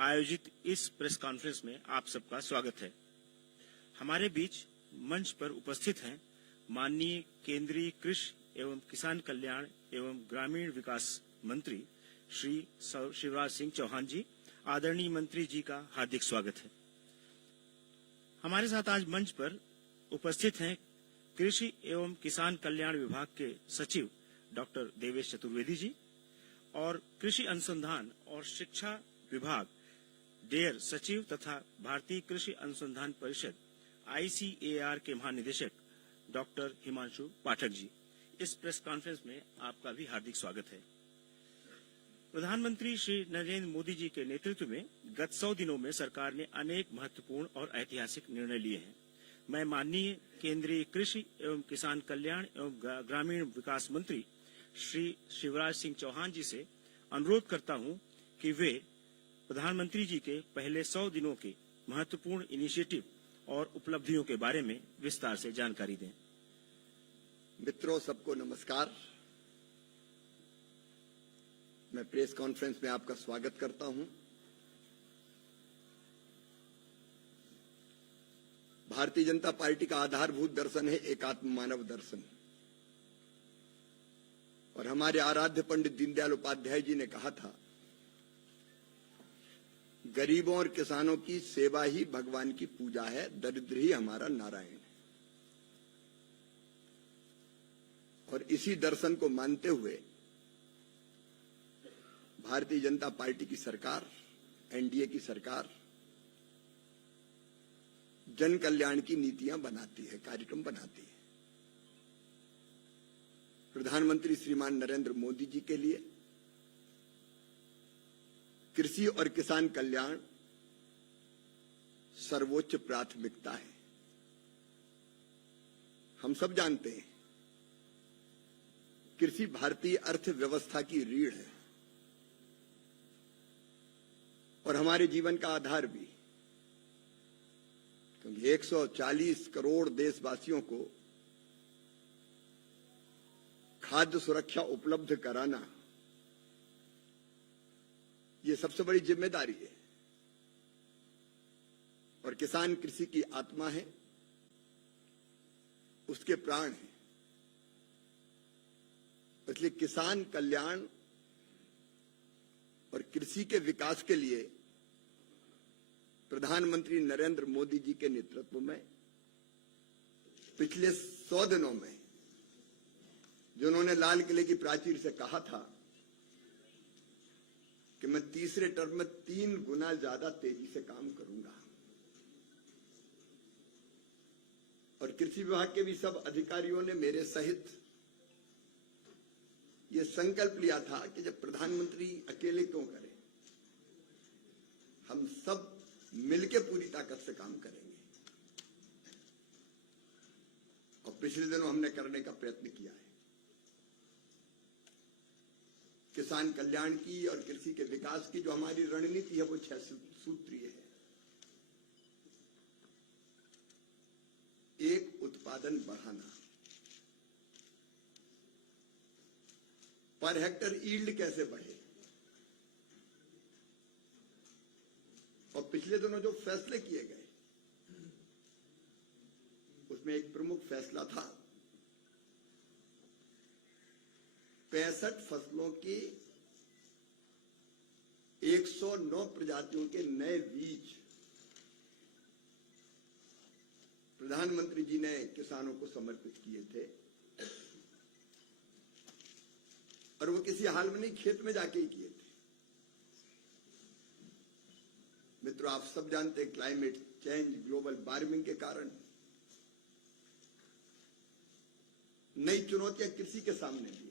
आयोजित इस press conference में आप सबका स्वागत है। हमारे बीच मंच पर उपस्थित हैं माननीय केंद्रीय कृषि एवं किसान कल्याण एवं ग्रामीण विकास मंत्री श्री शिवराज सिंह चौहान जी। आदरणीय मंत्री जी का हार्दिक स्वागत है। हमारे साथ आज मंच पर उपस्थित हैं कृषि एवं किसान कल्याण विभाग के सचिव डॉक्टर देवेश चतुर्वेदी जी और कृषि अनुसंधान और शिक्षा विभाग डेयर सचिव तथा भारतीय कृषि अनुसंधान परिषद ICAR के महानिदेशक डॉक्टर हिमांशु पाठक जी। इस प्रेस कॉन्फ्रेंस में आपका भी हार्दिक स्वागत है। प्रधानमंत्री श्री नरेंद्र मोदी जी के नेतृत्व में गत 100 दिनों में सरकार ने अनेक महत्वपूर्ण और ऐतिहासिक निर्णय लिए हैं। मैं माननीय केंद्रीय कृषि एवं किसान कल्याण एवं ग्रामीण विकास मंत्री श्री शिवराज सिंह चौहान जी से अनुरोध करता हूं कि वे प्रधानमंत्री जी के पहले 100 दिनों के महत्वपूर्ण इनिशिएटिव और उपलब्धियों के बारे में विस्तार से जानकारी दें। मित्रों, सबको नमस्कार। मैं प्रेस कॉन्फ्रेंस में आपका स्वागत करता हूं। भारतीय जनता पार्टी का आधारभूत दर्शन है एकात्म मानव दर्शन, और हमारे आराध्य पंडित दीनदयाल उपाध्याय जी ने कहा था, गरीबों और किसानों की सेवा ही भगवान की पूजा है, दरिद्र ही हमारा नारायण है। और इसी दर्शन को मानते हुए भारतीय जनता पार्टी की सरकार, NDA की सरकार जन कल्याण की नीतियां बनाती है, कार्यक्रम बनाती है। प्रधानमंत्री श्रीमान नरेंद्र मोदी जी के लिए कृषि और किसान कल्याण सर्वोच्च प्राथमिकता है। हम सब जानते हैं, कृषि भारतीय अर्थव्यवस्था की रीढ़ है और हमारे जीवन का आधार भी, क्योंकि 140 करोड़ देशवासियों को खाद्य सुरक्षा उपलब्ध कराना ये सबसे बड़ी जिम्मेदारी है। और किसान कृषि की आत्मा है, उसके प्राण है। इसलिए किसान कल्याण और कृषि के विकास के लिए प्रधानमंत्री नरेंद्र मोदी जी के नेतृत्व में पिछले 100 दिनों में जिन्होंने लाल किले की प्राचीर से कहा था कि मैं तीसरे टर्म में 3 गुना ज्यादा तेजी से काम करूंगा, और कृषि विभाग के भी सब अधिकारियों ने मेरे सहित यह संकल्प लिया था कि जब प्रधानमंत्री अकेले क्यों करें, हम सब मिलकर पूरी ताकत से काम करेंगे। और पिछले दिनों हमने करने का प्रयत्न किया है। किसान कल्याण की और कृषि के विकास की जो हमारी रणनीति है वो 6 सूत्रीय है। एक, उत्पादन बढ़ाना। पर हेक्टर यील्ड कैसे बढ़े, और पिछले दिनों जो फैसले किए गए उसमें एक प्रमुख फैसला था 65 फसलों के 109 प्रजातियों के नए बीज प्रधानमंत्री जी ने किसानों को समर्पित किए थे। और वो किसी हाल में नहीं, खेत में जाके ही किए थे। मित्रों, आप सब जानते हैं क्लाइमेट चेंज, ग्लोबल वार्मिंग के कारण नई चुनौतियां कृषि के सामने भी है।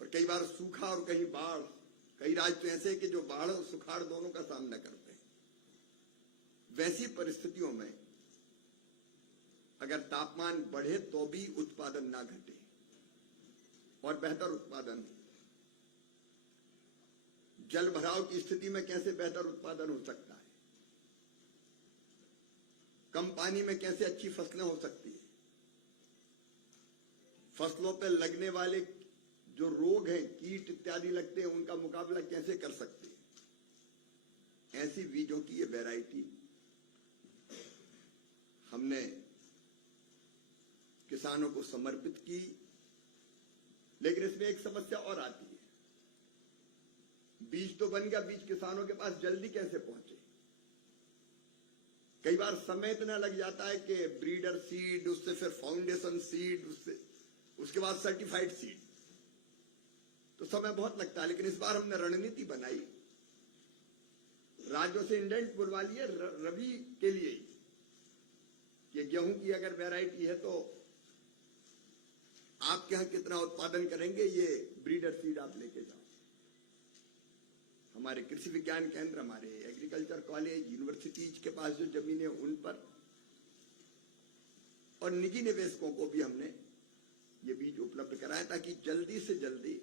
और कई बार सूखा और कहीं बाढ़, कई राज्य तो ऐसे हैं कि जो बाढ़ और सुखाड़ दोनों का सामना करते हैं। वैसी परिस्थितियों में अगर तापमान बढ़े तो भी उत्पादन ना घटे और बेहतर उत्पादन, जल भराव की स्थिति में कैसे बेहतर उत्पादन हो सकता है, कम पानी में कैसे अच्छी फसलें हो सकती है, फसलों पर लगने वाले जो रोग हैं, कीट इत्यादि लगते हैं, उनका मुकाबला कैसे कर सकते हैं, ऐसी बीजों की ये वैरायटी हमने किसानों को समर्पित की। लेकिन इसमें एक समस्या और आती है, बीज तो बन गया, बीज किसानों के पास जल्दी कैसे पहुंचे। कई बार समय इतना लग जाता है कि ब्रीडर सीड, उससे फिर फाउंडेशन सीड, उसके बाद सर्टिफाइड सीड, तो समय बहुत लगता है। लेकिन इस बार हमने रणनीति बनाई, राज्यों से इंडेंट बुलवा लिए रबी के लिए कि गेहूं की अगर वैरायटी है तो आपके यहां कितना उत्पादन करेंगे, ये ब्रीडर सीड आप लेके जाओ। हमारे कृषि विज्ञान केंद्र, हमारे एग्रीकल्चर कॉलेज, यूनिवर्सिटीज के पास जो जमीनें उन पर, और निजी निवेशकों को भी हमने ये बीज उपलब्ध कराया ताकि जल्दी से जल्दी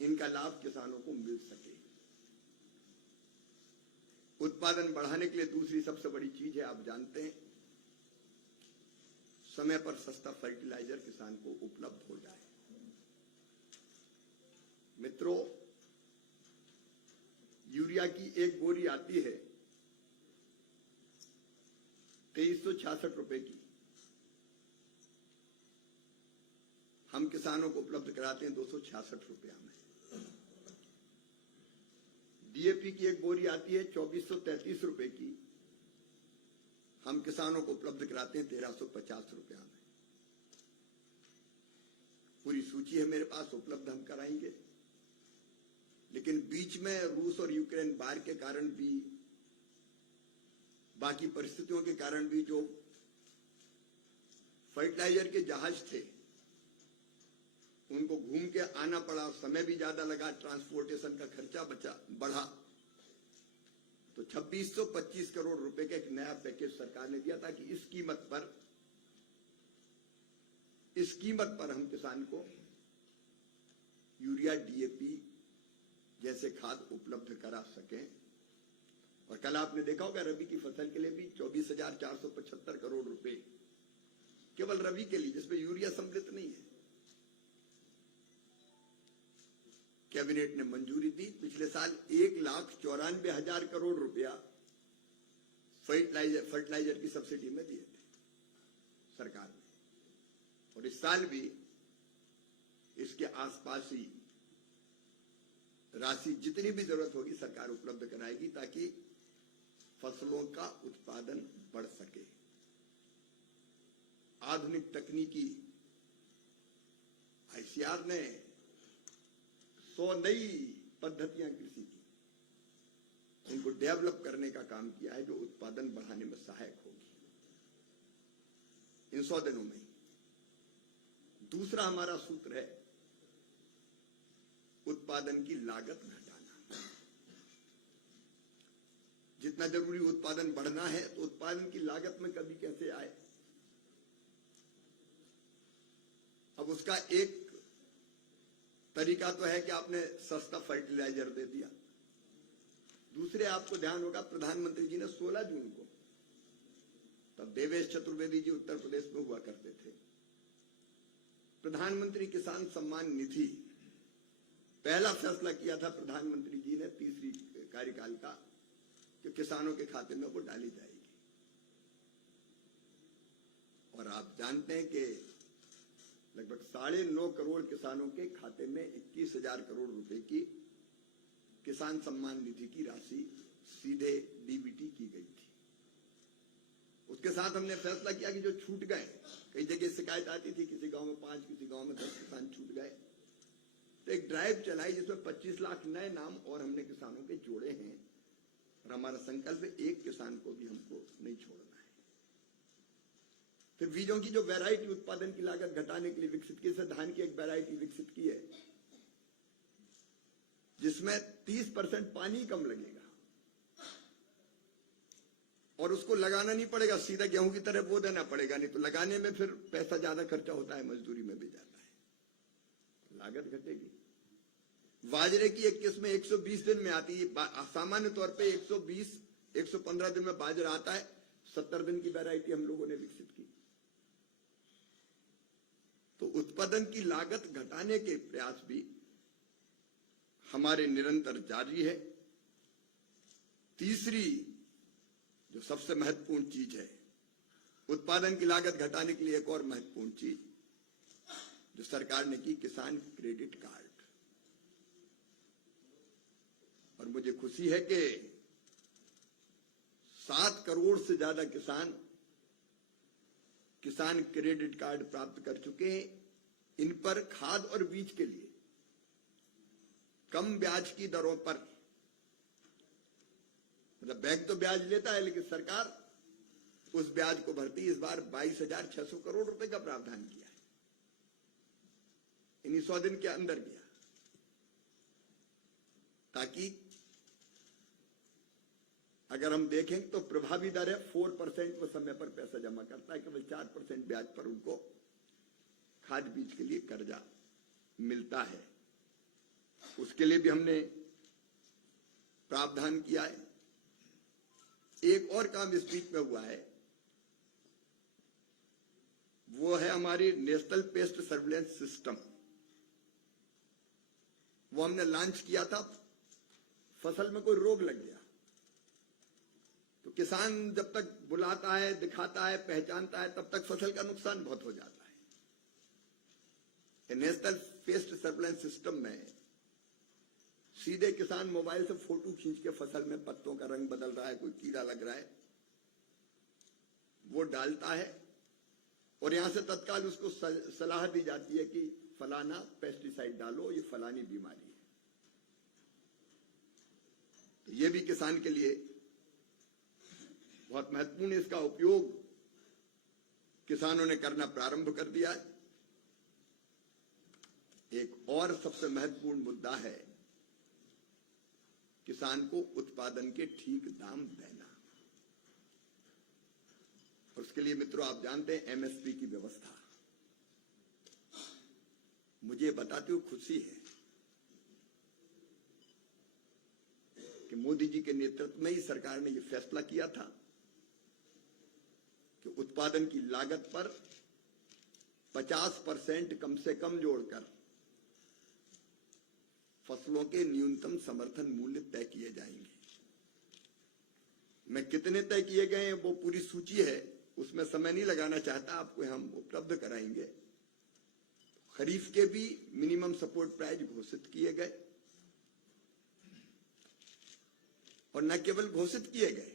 इनका लाभ किसानों को मिल सके। उत्पादन बढ़ाने के लिए दूसरी सबसे बड़ी चीज है, आप जानते हैं, समय पर सस्ता फर्टिलाइजर किसान को उपलब्ध हो जाए। मित्रों, यूरिया की एक बोरी आती है 2366 रुपए की, हम किसानों को उपलब्ध कराते हैं 266 रुपया में। डीएपी की एक बोरी आती है 2433 रुपए की, हम किसानों को उपलब्ध कराते हैं 1350 रुपया में। पूरी सूची है मेरे पास, उपलब्ध हम कराएंगे। लेकिन बीच में रूस और यूक्रेन वार के कारण भी, बाकी परिस्थितियों के कारण भी, जो फर्टिलाइजर के जहाज थे उनको घूम के आना पड़ा, समय भी ज्यादा लगा, ट्रांसपोर्टेशन का खर्चा बढ़ा, तो 2625 करोड़ रुपए का एक नया पैकेज सरकार ने दिया ताकि इस कीमत पर हम किसान को यूरिया, डीएपी जैसे खाद उपलब्ध करा सकें। और कल आपने देखा होगा रबी की फसल के लिए भी 24,475 करोड़ रुपए केवल रबी के लिए, जिसमें यूरिया सम्मिलित नहीं है, कैबिनेट ने मंजूरी दी। पिछले साल 1,94,000 करोड़ रुपया फर्टिलाइजर की सब्सिडी में दिए थे सरकार ने, और इस साल भी इसके आसपास ही राशि जितनी भी जरूरत होगी सरकार उपलब्ध कराएगी ताकि फसलों का उत्पादन बढ़ सके। आधुनिक तकनीकी आईसीआर ने 100 नई पद्धतियां कृषि की, इनको डेवलप करने का काम किया है जो उत्पादन बढ़ाने में सहायक होगी इन 100 दिनों में। दूसरा हमारा सूत्र है उत्पादन की लागत घटाना। जितना जरूरी उत्पादन बढ़ना है तो उत्पादन की लागत में कभी कैसे आए। अब उसका एक तरीका तो है कि आपने सस्ता फर्टिलाइजर दे दिया। दूसरे, आपको ध्यान होगा प्रधानमंत्री जी ने 16 जून को, तब देवेश चतुर्वेदी जी उत्तर प्रदेश में हुआ करते थे, प्रधानमंत्री किसान सम्मान निधि पहला फैसला किया था प्रधानमंत्री जी ने तीसरी कार्यकाल का कि किसानों के खाते में वो डाली जाएगी। और आप जानते हैं कि लगभग 9.5 करोड़ किसानों के खाते में 21,000 करोड़ रुपए की किसान सम्मान निधि की राशि सीधे डीबीटी की गई थी। उसके साथ हमने फैसला किया कि जो छूट गए, कई जगह शिकायत आती थी किसी गांव में 5, किसी गांव में 10 किसान छूट गए, तो एक ड्राइव चलाई जिसमें 25 लाख नए नाम और हमने किसानों के जोड़े हैं। और हमारा संकल्प है एक किसान को भी हमको नहीं छोड़ना है। फिर बीजों की जो वैरायटी उत्पादन की लागत घटाने के लिए विकसित की, जैसे धान की एक वैरायटी विकसित की है जिसमें 30% पानी कम लगेगा और उसको लगाना नहीं पड़ेगा, सीधा गेहूं की तरह बो देना पड़ेगा, नहीं तो लगाने में फिर पैसा ज्यादा खर्चा होता है, मजदूरी में भी जाता है, लागत घटेगी। बाजरे की एक किस्म 120 दिन में आती है, सामान्य तौर पे 120-115 दिन में बाजरा आता है। 70 दिन की वैरायटी हम लोगों ने विकसित की। तो उत्पादन की लागत घटाने के प्रयास भी हमारे निरंतर जारी है। तीसरी जो सबसे महत्वपूर्ण चीज है, उत्पादन की लागत घटाने के लिए एक और महत्वपूर्ण चीज जो सरकार ने की, किसान क्रेडिट कार्ड। और मुझे खुशी है कि 7 करोड़ से ज्यादा किसान क्रेडिट कार्ड प्राप्त कर चुके हैं। इन पर खाद और बीज के लिए कम ब्याज की दरों पर, मतलब बैंक तो ब्याज लेता है लेकिन सरकार उस ब्याज को भरती। इस बार 22,600 करोड़ रुपए का प्रावधान किया है, इन्हीं 100 दिन के अंदर किया, ताकि अगर हम देखें तो प्रभावी दर है 4%। वो समय पर पैसा जमा करता है, केवल 4% ब्याज पर उनको खाद बीज के लिए कर्जा मिलता है। उसके लिए भी हमने प्रावधान किया है। एक और काम इस बीच में हुआ है, वो है हमारी नेशनल पेस्ट सर्विलेंस सिस्टम। वो हमने लॉन्च किया था। फसल में कोई रोग लग गया तो किसान जब तक बुलाता है, दिखाता है, पहचानता है, तब तक फसल का नुकसान बहुत हो जाता है। नेशनल पेस्ट सर्विलेंस सिस्टम में सीधे किसान मोबाइल से फोटो खींच के फसल में पत्तों का रंग बदल रहा है, कोई कीड़ा लग रहा है, वो डालता है और यहां से तत्काल उसको सलाह दी जाती है कि फलाना पेस्टिसाइड डालो, ये फलानी बीमारी है। तो ये भी किसान के लिए बहुत महत्वपूर्ण है। इसका उपयोग किसानों ने करना प्रारंभ कर दिया है। एक और सबसे महत्वपूर्ण मुद्दा है किसान को उत्पादन के ठीक दाम देना। और उसके लिए मित्रों आप जानते हैं एमएसपी की व्यवस्था। मुझे बताते हुए खुशी है कि मोदी जी के नेतृत्व में ही सरकार ने यह फैसला किया था कि उत्पादन की लागत पर 50% कम से कम जोड़कर फसलों के न्यूनतम समर्थन मूल्य तय किए जाएंगे। मैं कितने तय किए गए हैं वो पूरी सूची है, उसमें समय नहीं लगाना चाहता, आपको हम उपलब्ध कराएंगे। खरीफ के भी मिनिमम सपोर्ट प्राइस घोषित किए गए और न केवल घोषित किए गए,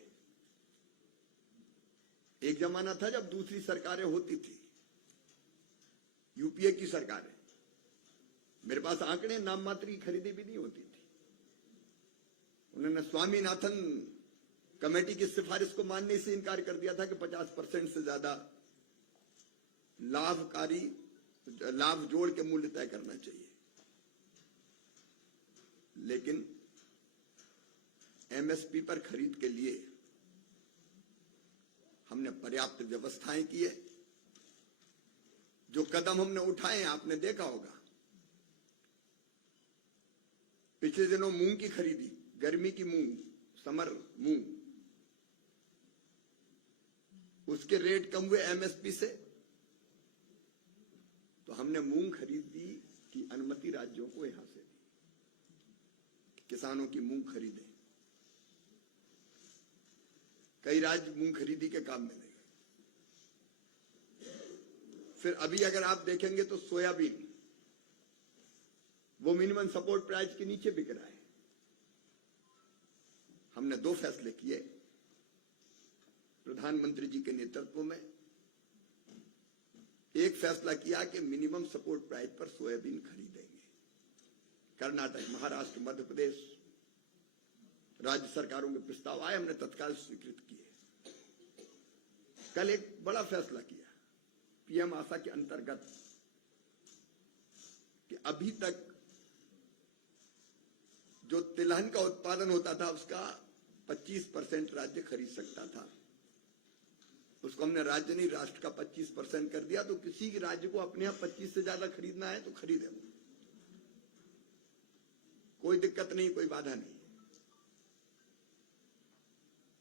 एक जमाना था जब दूसरी सरकारें होती थी, यूपीए की सरकारें, मेरे पास आंकड़े, नाम मात्र की खरीदी भी नहीं होती थी। उन्होंने स्वामीनाथन कमेटी की सिफारिश को मानने से इनकार कर दिया था कि 50% से ज्यादा लाभ जोड़ के मूल्य तय करना चाहिए। लेकिन एमएसपी पर खरीद के लिए हमने पर्याप्त व्यवस्थाएं की है। जो कदम हमने उठाए आपने देखा होगा। पिछले दिनों मूंग की खरीदी, गर्मी की मूंग, समर मूंग, उसके रेट कम हुए एमएसपी से, तो हमने मूंग खरीदी की अनुमति राज्यों को यहां से दी, किसानों की मूंग खरीदें। कई राज्य मूंग खरीदी के काम में लगे। फिर अभी अगर आप देखेंगे तो सोयाबीन वो मिनिमम सपोर्ट प्राइस के नीचे बिक रहा है। हमने 2 फैसले किए प्रधानमंत्री जी के नेतृत्व में। एक फैसला किया कि मिनिमम सपोर्ट प्राइस पर सोयाबीन खरीदेंगे। कर्नाटक, महाराष्ट्र, मध्य प्रदेश राज्य सरकारों के प्रस्ताव आए, हमने तत्काल स्वीकृत किए। कल एक बड़ा फैसला किया पीएम आशा के अंतर्गत कि अभी तक जो तिलहन का उत्पादन होता था उसका 25% राज्य खरीद सकता था, उसको हमने राज्य नहीं राष्ट्र का 25% कर दिया। तो किसी राज्य को अपने यहां 25 से ज्यादा खरीदना है तो खरीदे, कोई दिक्कत नहीं, कोई बाधा नहीं।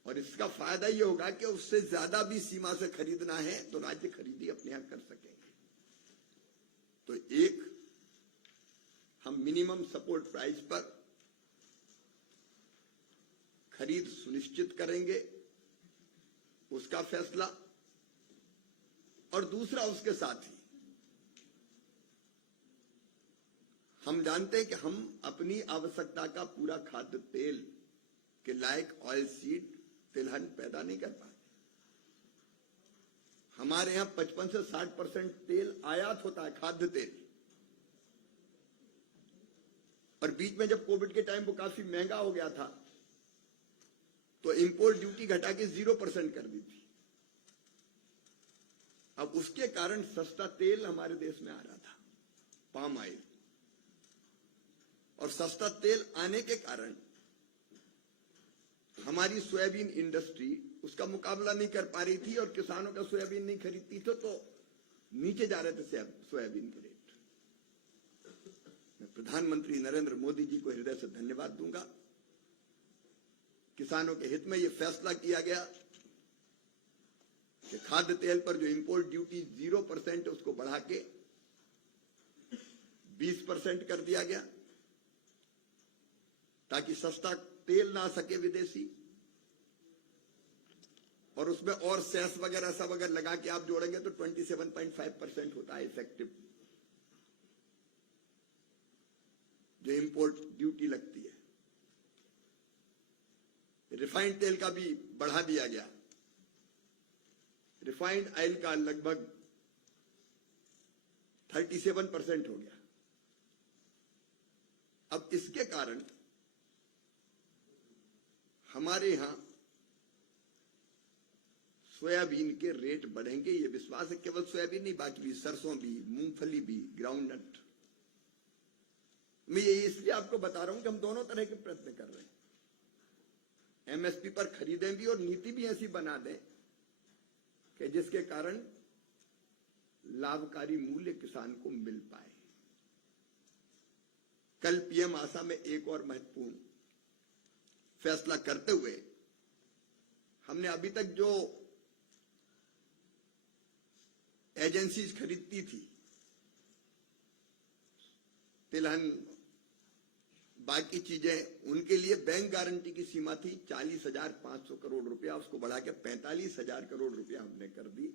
और इसका फायदा यह होगा कि उससे ज्यादा भी सीमा से खरीदना है तो राज्य खरीदी अपने यहां कर सकेंगे। तो एक, हम मिनिमम सपोर्ट प्राइस पर खरीद सुनिश्चित करेंगे, उसका फैसला, और दूसरा उसके साथ ही हम जानते हैं कि हम अपनी आवश्यकता का पूरा खाद्य तेल के लायक ऑयल सीड तिलहन पैदा नहीं कर पाते। हमारे यहां 55 से 60% तेल आयात होता है, खाद्य तेल, और बीच में जब कोविड के टाइम वो काफी महंगा हो गया था तो इंपोर्ट ड्यूटी घटा के 0% कर दी थी। अब उसके कारण सस्ता तेल हमारे देश में आ रहा था, पाम ऑयल, और सस्ता तेल आने के कारण हमारी सोयाबीन इंडस्ट्री उसका मुकाबला नहीं कर पा रही थी और किसानों का सोयाबीन नहीं खरीदती थी, तो नीचे जा रहे थे सोयाबीन के रेट। मैं प्रधानमंत्री नरेंद्र मोदी जी को हृदय से धन्यवाद दूंगा। किसानों के हित में यह फैसला किया गया कि खाद्य तेल पर जो इंपोर्ट ड्यूटी 0% उसको बढ़ा के 20% कर दिया गया, ताकि सस्ता तेल ना सके विदेशी, और उसमें और सेस वगैरह सब अगर लगा के आप जोड़ेंगे तो 27.5% होता है इफेक्टिव जो इंपोर्ट ड्यूटी लगती है। रिफाइंड तेल का भी बढ़ा दिया गया, रिफाइंड ऑयल का लगभग 37% हो गया। अब इसके कारण हमारे यहां सोयाबीन के रेट बढ़ेंगे, ये विश्वास है। केवल सोयाबीन नहीं, बाकी भी सरसों भी, मूंगफली भी, ग्राउंडनट। मैं ये इसलिए आपको बता रहा हूं कि हम दोनों तरह के प्रयत्न कर रहे हैं। एमएसपी पर खरीदें भी और नीति भी ऐसी बना दें कि जिसके कारण लाभकारी मूल्य किसान को मिल पाए। कल पीएम आशा में एक और महत्वपूर्ण फैसला करते हुए हमने अभी तक जो एजेंसीज खरीदती थी तिलहन, बाकी चीजें, उनके लिए बैंक गारंटी की सीमा थी 40,500 करोड़ रुपया, उसको बढ़ा के 45,000 करोड़ रुपया हमने कर दी,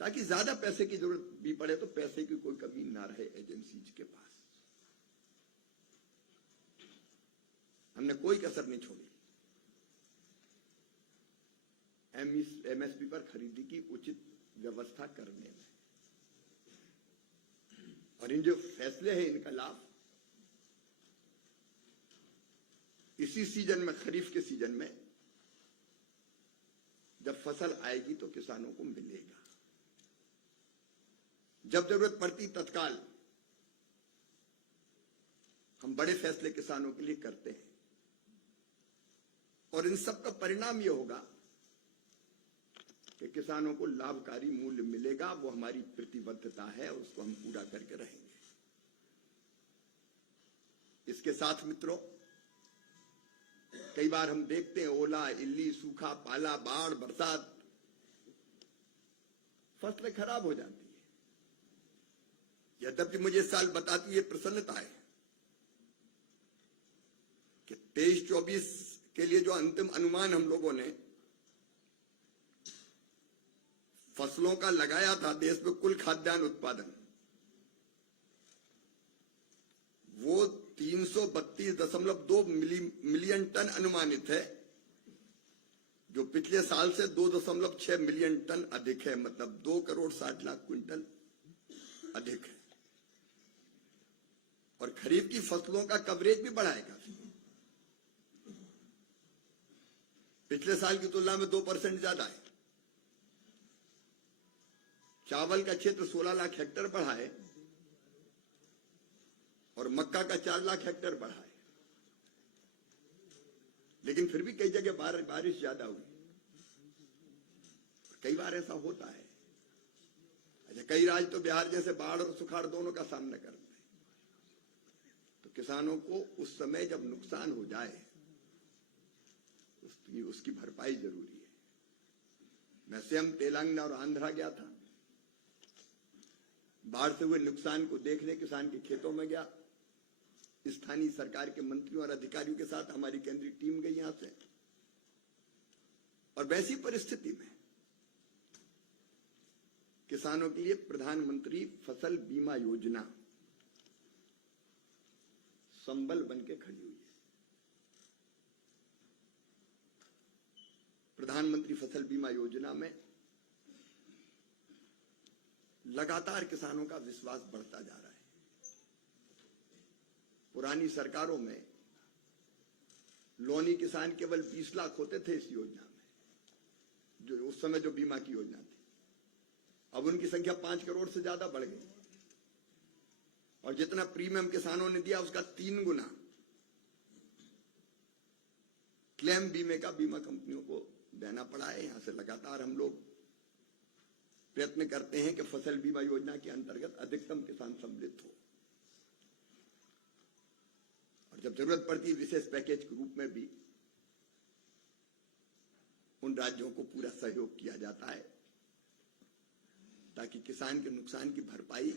ताकि ज्यादा पैसे की जरूरत भी पड़े तो पैसे की कोई कमी ना रहे एजेंसीज के पास। हमने कोई कसर नहीं छोड़ी एमएसपी पर खरीदी की उचित व्यवस्था करने में, और इन जो फैसले हैं इनका लाभ इसी सीजन में, खरीफ के सीजन में जब फसल आएगी तो किसानों को मिलेगा। जब जरूरत पड़ती तत्काल हम बड़े फैसले किसानों के लिए करते हैं, और इन सब का परिणाम यह होगा कि किसानों को लाभकारी मूल्य मिलेगा। वो हमारी प्रतिबद्धता है, उसको हम पूरा करके रहेंगे। इसके साथ मित्रों, कई बार हम देखते हैं ओला, इल्ली, सूखा, पाला, बाढ़, बरसात, फसलें खराब हो जाती है। यद्यपि मुझे इस साल बताती है प्रसन्नता है कि 23-24 के लिए जो अंतिम अनुमान हम लोगों ने फसलों का लगाया था, देश में कुल खाद्यान्न उत्पादन वो 332.2 मिलियन टन अनुमानित है, जो पिछले साल से 2.6 मिलियन टन अधिक है, मतलब 2,60,00,000 क्विंटल अधिक है। और खरीफ की फसलों का कवरेज भी बढ़ाएगा, पिछले साल की तुलना में 2% ज्यादा है। चावल का क्षेत्र 16 लाख हेक्टेयर बढ़ा है और मक्का का 4 लाख हेक्टेयर बढ़ा है, लेकिन फिर भी कई जगह बारिश ज्यादा हुई। कई बार ऐसा होता है। अच्छा, कई राज्य तो बिहार जैसे बाढ़ और सुखाड़ दोनों का सामना करते हैं, तो किसानों को उस समय जब नुकसान हो जाए उसकी भरपाई जरूरी है। मैं स्वयं तेलंगाना और आंध्रा गया था, बाढ़ से हुए नुकसान को देखने किसान के खेतों में गया। स्थानीय सरकार के मंत्रियों और अधिकारियों के साथ हमारी केंद्रीय टीम गई यहां से। और वैसी परिस्थिति में किसानों के लिए प्रधानमंत्री फसल बीमा योजना संबल बन के खड़ी हुई है। प्रधानमंत्री फसल बीमा योजना में लगातार किसानों का विश्वास बढ़ता जा रहा है। पुरानी सरकारों में लोनी किसान केवल 20 लाख होते थे इस योजना में, जो उस समय जो बीमा की योजना थी। अब उनकी संख्या 5 करोड़ से ज्यादा बढ़ गई और जितना प्रीमियम किसानों ने दिया उसका 3 गुना क्लेम बीमे का बीमा कंपनियों को देना पड़ा है। यहां से लगातार हम लोग प्रयत्न करते हैं कि फसल बीमा योजना के अंतर्गत अधिकतम किसान सम्मिलित हो और जब जरूरत पड़ती है विशेष पैकेज के रूप में भी उन राज्यों को पूरा सहयोग किया जाता है ताकि किसान के नुकसान की भरपाई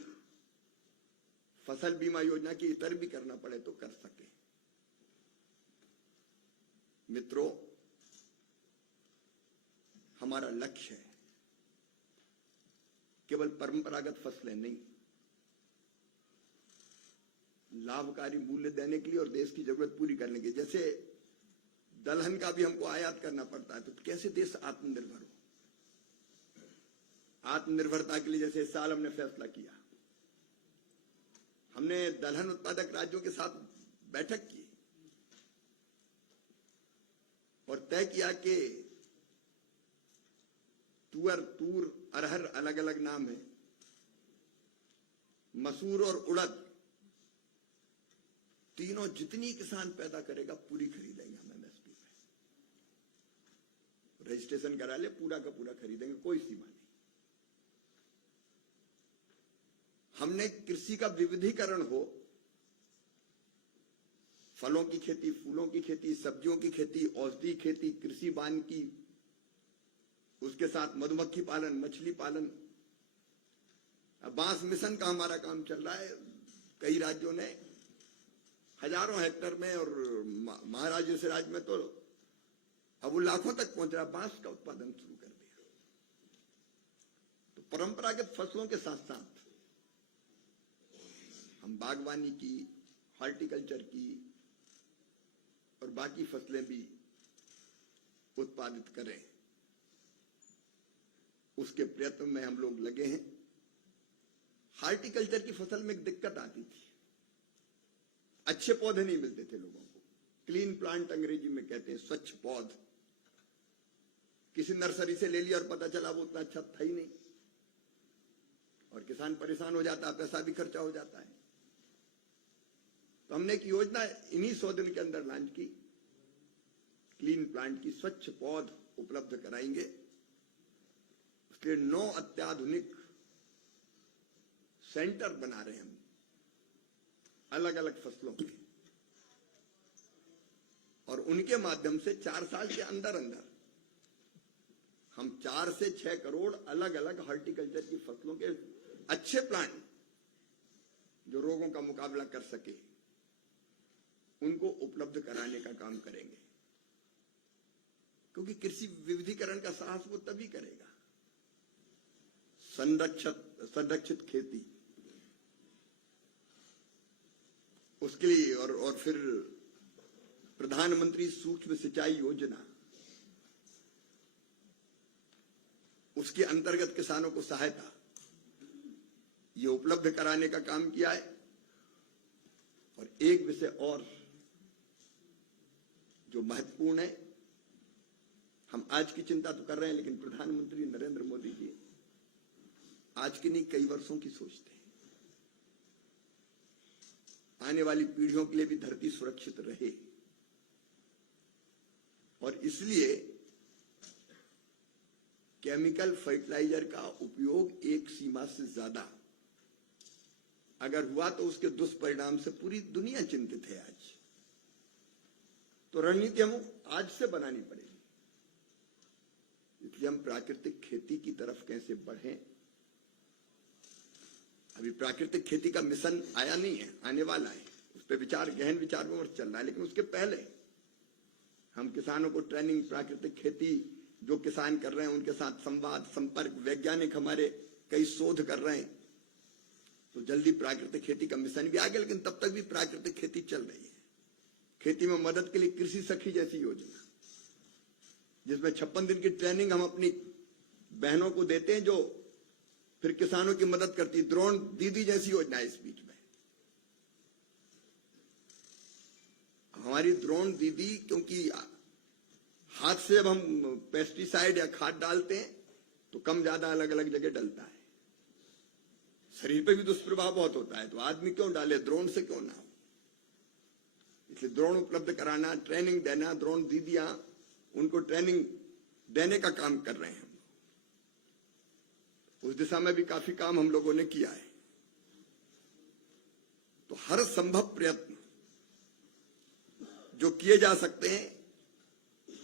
फसल बीमा योजना के इतर भी करना पड़े तो कर सके। मित्रों, हमारा लक्ष्य है केवल परंपरागत फसलें नहीं, लाभकारी मूल्य देने के लिए और देश की जरूरत पूरी करने के लिए। जैसे दलहन का भी हमको आयात करना पड़ता है, तो कैसे देश आत्मनिर्भर हो। आत्मनिर्भरता के लिए जैसे इस साल हमने फैसला किया, हमने दलहन उत्पादक राज्यों के साथ बैठक की और तय किया कि तुअर, तूर, अरहर अलग अलग नाम है, मसूर और उड़द तीनों जितनी किसान पैदा करेगा पूरी खरीदेंगे हम एमएसपी पे। रजिस्ट्रेशन करा ले, पूरा का पूरा खरीदेंगे, कोई सीमा नहीं। हमने कृषि का विविधीकरण हो, फलों की खेती, फूलों की खेती, सब्जियों की खेती, औषधि खेती, कृषि वानिकी, उसके साथ मधुमक्खी पालन, मछली पालन। बांस मिशन का हमारा काम चल रहा है। कई राज्यों ने हजारों हेक्टेयर में और महाराष्ट्र जैसे राज्य में तो अब वो लाखों तक पहुंच रहा, बांस का उत्पादन शुरू कर दिया। तो परंपरागत फसलों के साथ साथ हम बागवानी की, हॉर्टिकल्चर की और बाकी फसलें भी उत्पादित करें, उसके प्रयत्न में हम लोग लगे हैं। हॉर्टिकल्चर की फसल में एक दिक्कत आती थी, अच्छे पौधे नहीं मिलते थे लोगों को। क्लीन प्लांट अंग्रेजी में कहते हैं, स्वच्छ पौध। किसी नर्सरी से ले लिया और पता चला वो उतना अच्छा था ही नहीं और किसान परेशान हो जाता है, पैसा भी खर्चा हो जाता है। तो हमने एक योजना इन्हीं 100 दिन के अंदर लॉन्च की, क्लीन प्लांट की। स्वच्छ पौध उपलब्ध कराएंगे, उसके 9 अत्याधुनिक सेंटर बना रहे हैं हम अलग अलग फसलों के, और उनके माध्यम से 4 साल के अंदर अंदर हम 4 से 6 करोड़ अलग अलग हॉर्टिकल्चर की फसलों के अच्छे प्लांट जो रोगों का मुकाबला कर सके उनको उपलब्ध कराने का काम करेंगे। क्योंकि कृषि विविधीकरण का साहस वो तभी करेगा, संरक्षित खेती उसके लिए। और फिर प्रधानमंत्री सूक्ष्म सिंचाई योजना, उसके अंतर्गत किसानों को सहायता ये उपलब्ध कराने का काम किया है। और एक विषय और जो महत्वपूर्ण है, हम आज की चिंता तो कर रहे हैं, लेकिन प्रधानमंत्री नरेंद्र मोदी जी आज की नहीं कई वर्षों की सोचते हैं। आने वाली पीढ़ियों के लिए भी धरती सुरक्षित रहे, और इसलिए केमिकल फर्टिलाइजर का उपयोग एक सीमा से ज्यादा अगर हुआ तो उसके दुष्परिणाम से पूरी दुनिया चिंतित है आज। तो रणनीति हम आज से बनानी पड़ेगी। इसलिए हम प्राकृतिक खेती की तरफ कैसे बढ़ें, अभी प्राकृतिक खेती का मिशन आया नहीं है, आने वाला है, उस पर गहन विचार विमर्श चल रहा है। लेकिन उसके पहले हम किसानों को ट्रेनिंग, प्राकृतिक खेती जो किसान कर रहे हैं उनके साथ संवाद, संपर्क, वैज्ञानिक हमारे कई शोध कर रहे हैं, तो जल्दी प्राकृतिक खेती का मिशन भी आ गया। लेकिन तब तक भी प्राकृतिक खेती चल रही है। खेती में मदद के लिए कृषि सखी जैसी योजना, जिसमें 56 दिन की ट्रेनिंग हम अपनी बहनों को देते हैं, जो फिर किसानों की मदद करती है। ड्रोन दीदी जैसी योजना है इस बीच में। हमारी ड्रोन दीदी, क्योंकि हाथ से अब हम पेस्टिसाइड या खाद डालते हैं तो कम ज्यादा अलग अलग जगह डलता है, शरीर पे भी दुष्प्रभाव बहुत होता है, तो आदमी क्यों डाले, ड्रोन से क्यों ना हो। इसलिए ड्रोन उपलब्ध कराना, ट्रेनिंग देना, ड्रोन दीदियां उनको ट्रेनिंग देने का काम कर रहे हैं। उस दिशा में भी काफी काम हम लोगों ने किया है। तो हर संभव प्रयत्न जो किए जा सकते हैं।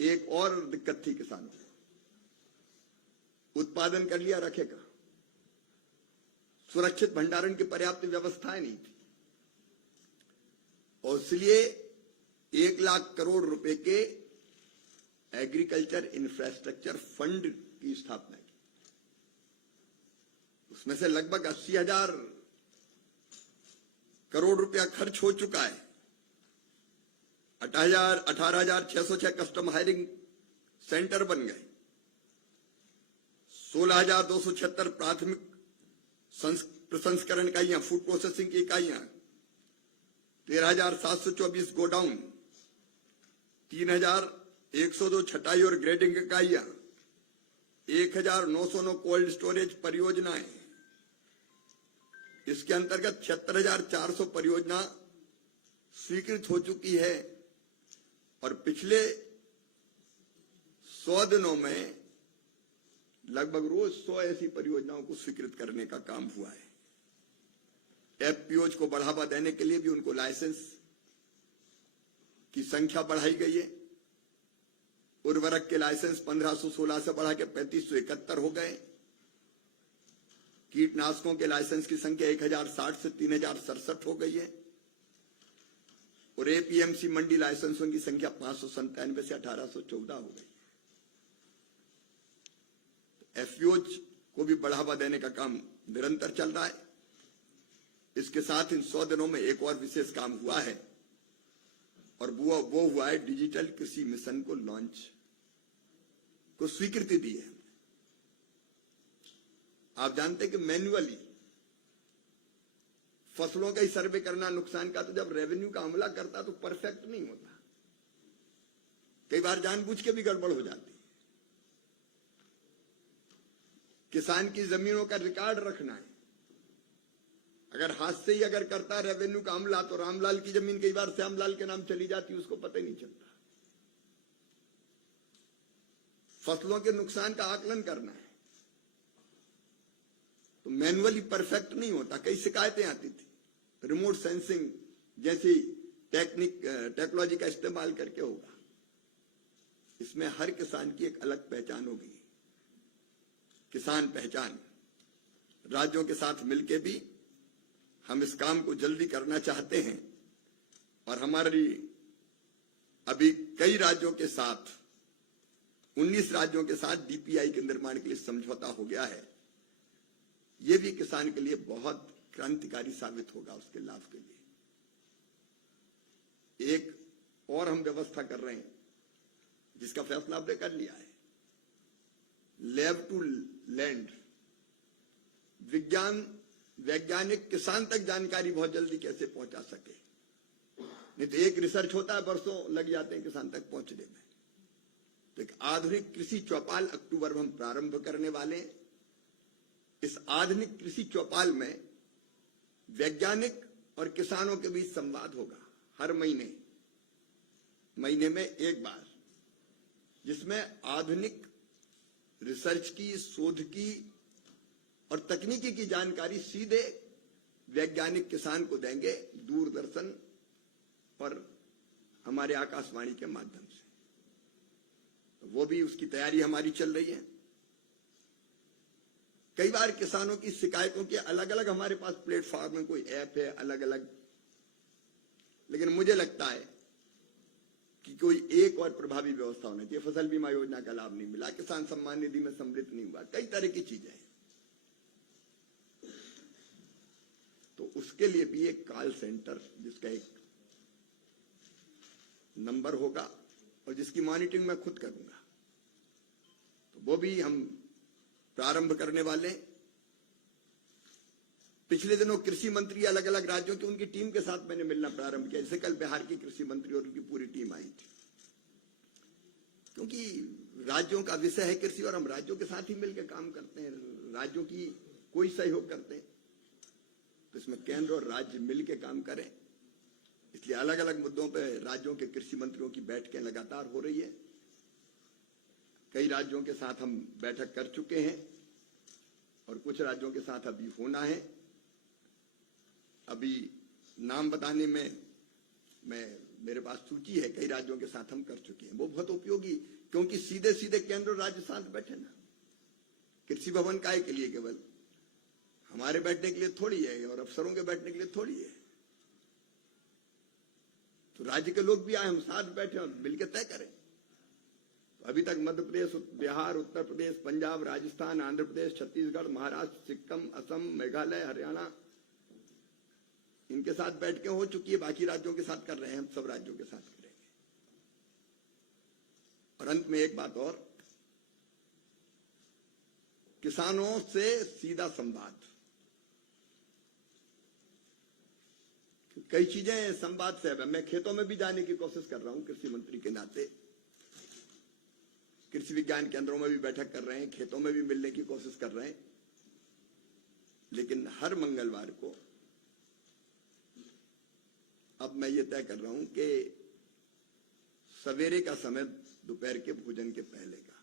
एक और दिक्कत थी किसानों को, उत्पादन कर लिया रखेगा, सुरक्षित भंडारण की पर्याप्त व्यवस्थाएं नहीं थी, और इसलिए 1 लाख करोड़ रुपए के एग्रीकल्चर इंफ्रास्ट्रक्चर फंड की स्थापना की। उसमें से लगभग 80,000 करोड़ रुपया खर्च हो चुका है। 18,606 कस्टम हायरिंग सेंटर बन गए, 16,276 प्राथमिक प्रसंस्करण इकाइयां, फूड प्रोसेसिंग की इकाइयां, 13,724 गोडाउन, 3,102 छटाई और ग्रेडिंग इकाइयां, 1,909 कोल्ड स्टोरेज परियोजनाएं। इसके अंतर्गत 76,400 परियोजना स्वीकृत हो चुकी है, और पिछले 100 दिनों में लगभग रोज 100 ऐसी परियोजनाओं को स्वीकृत करने का काम हुआ है। एफपीओज को बढ़ावा देने के लिए भी उनको लाइसेंस की संख्या बढ़ाई गई है। उर्वरक के लाइसेंस 1516 से बढ़ा के 3571 हो गए। कीटनाशकों के लाइसेंस की संख्या 1060 से 3067 हो गई है, और एपीएमसी मंडी लाइसेंसों की संख्या 597 से 1814 हो गई। एफपीओज को भी बढ़ावा देने का काम निरंतर चल रहा है। इसके साथ इन 100 दिनों में एक और विशेष काम हुआ है, और वो हुआ है डिजिटल कृषि मिशन को लॉन्च को स्वीकृति दी है। आप जानते हैं कि मैन्युअली फसलों का ही सर्वे करना नुकसान का, तो जब रेवेन्यू का अमला करता तो परफेक्ट नहीं होता, कई बार जानबूझ के भी गड़बड़ हो जाती। किसान की जमीनों का रिकॉर्ड रखना है, अगर हाथ से ही अगर करता रेवेन्यू का अमला, तो रामलाल की जमीन कई बार श्यामलाल के नाम चली जाती, उसको पता ही नहीं चलता। फसलों के नुकसान का आकलन करना है, तो मैन्युअली परफेक्ट नहीं होता, कई शिकायतें आती थी। रिमोट सेंसिंग जैसी टेक्नोलॉजी का इस्तेमाल करके होगा। इसमें हर किसान की एक अलग पहचान होगी, किसान पहचान। राज्यों के साथ मिलके भी हम इस काम को जल्दी करना चाहते हैं, और हमारी अभी कई राज्यों के साथ 19 राज्यों के साथ डीपीआई के निर्माण के लिए समझौता हो गया है। ये भी किसान के लिए बहुत क्रांतिकारी साबित होगा, उसके लाभ के लिए। एक और हम व्यवस्था कर रहे हैं, जिसका फैसला आपने कर लिया है, लैब टू लैंड। वैज्ञानिक किसान तक जानकारी बहुत जल्दी कैसे पहुंचा सके। नहीं तो एक रिसर्च होता है, बरसों लग जाते हैं किसान तक पहुंचने में। तो एक आधुनिक कृषि चौपाल अक्टूबर में हम प्रारंभ करने वाले हैं। इस आधुनिक कृषि चौपाल में वैज्ञानिक और किसानों के बीच संवाद होगा हर महीने में एक बार, जिसमें आधुनिक रिसर्च की, शोध की और तकनीकी की जानकारी सीधे वैज्ञानिक किसान को देंगे, दूरदर्शन और हमारे आकाशवाणी के माध्यम से। तो वो भी, उसकी तैयारी हमारी चल रही है। कई बार किसानों की शिकायतों के अलग अलग हमारे पास प्लेटफॉर्म है, कोई ऐप है अलग अलग, लेकिन मुझे लगता है कि कोई एक और प्रभावी व्यवस्था होनी चाहिए। फसल बीमा योजना का लाभ नहीं मिला, किसान सम्मान निधि में सम्मिलित नहीं हुआ, कई तरह की चीजें हैं। तो उसके लिए भी एक कॉल सेंटर जिसका एक नंबर होगा और जिसकी मॉनिटरिंग मैं खुद करूंगा, तो वो भी हम प्रारंभ करने वाले। पिछले दिनों कृषि मंत्री अलग अलग राज्यों की उनकी टीम के साथ मैंने मिलना प्रारंभ किया। जैसे कल बिहार की कृषि मंत्री और उनकी पूरी टीम आई थी, क्योंकि राज्यों का विषय है कृषि और हम राज्यों के साथ ही मिलकर काम करते हैं, राज्यों की कोई सहयोग करते हैं, तो इसमें केंद्र और राज्य मिलकर काम करें। इसलिए अलग अलग मुद्दों पर राज्यों के कृषि मंत्रियों की बैठकें लगातार हो रही है। कई राज्यों के साथ हम बैठक कर चुके हैं और कुछ राज्यों के साथ अभी होना है। अभी नाम बताने में मेरे पास सूची है, कई राज्यों के साथ हम कर चुके हैं। वो बहुत उपयोगी, क्योंकि सीधे सीधे केंद्र और राज्य साथ बैठे ना। कृषि भवन काय के लिए केवल हमारे बैठने के लिए थोड़ी है और अफसरों के बैठने के लिए थोड़ी है। तो राज्य के लोग भी आए, हम साथ बैठे और मिलकर तय करें। तो अभी तक मध्य प्रदेश, बिहार, उत्तर प्रदेश, पंजाब, राजस्थान, आंध्र प्रदेश, छत्तीसगढ़, महाराष्ट्र, सिक्किम, असम, मेघालय, हरियाणा, इनके साथ बैठकें हो चुकी है। बाकी राज्यों के साथ कर रहे हैं, हम सब राज्यों के साथ करेंगे। और अंत में एक बात और, किसानों से सीधा संवाद। कई चीजें संवाद से है। मैं खेतों में भी जाने की कोशिश कर रहा हूं कृषि मंत्री के नाते, कृषि विज्ञान केंद्रों में भी बैठक कर रहे हैं, खेतों में भी मिलने की कोशिश कर रहे हैं। लेकिन हर मंगलवार को अब मैं ये तय कर रहा हूं कि सवेरे का समय दोपहर के भोजन के पहले का,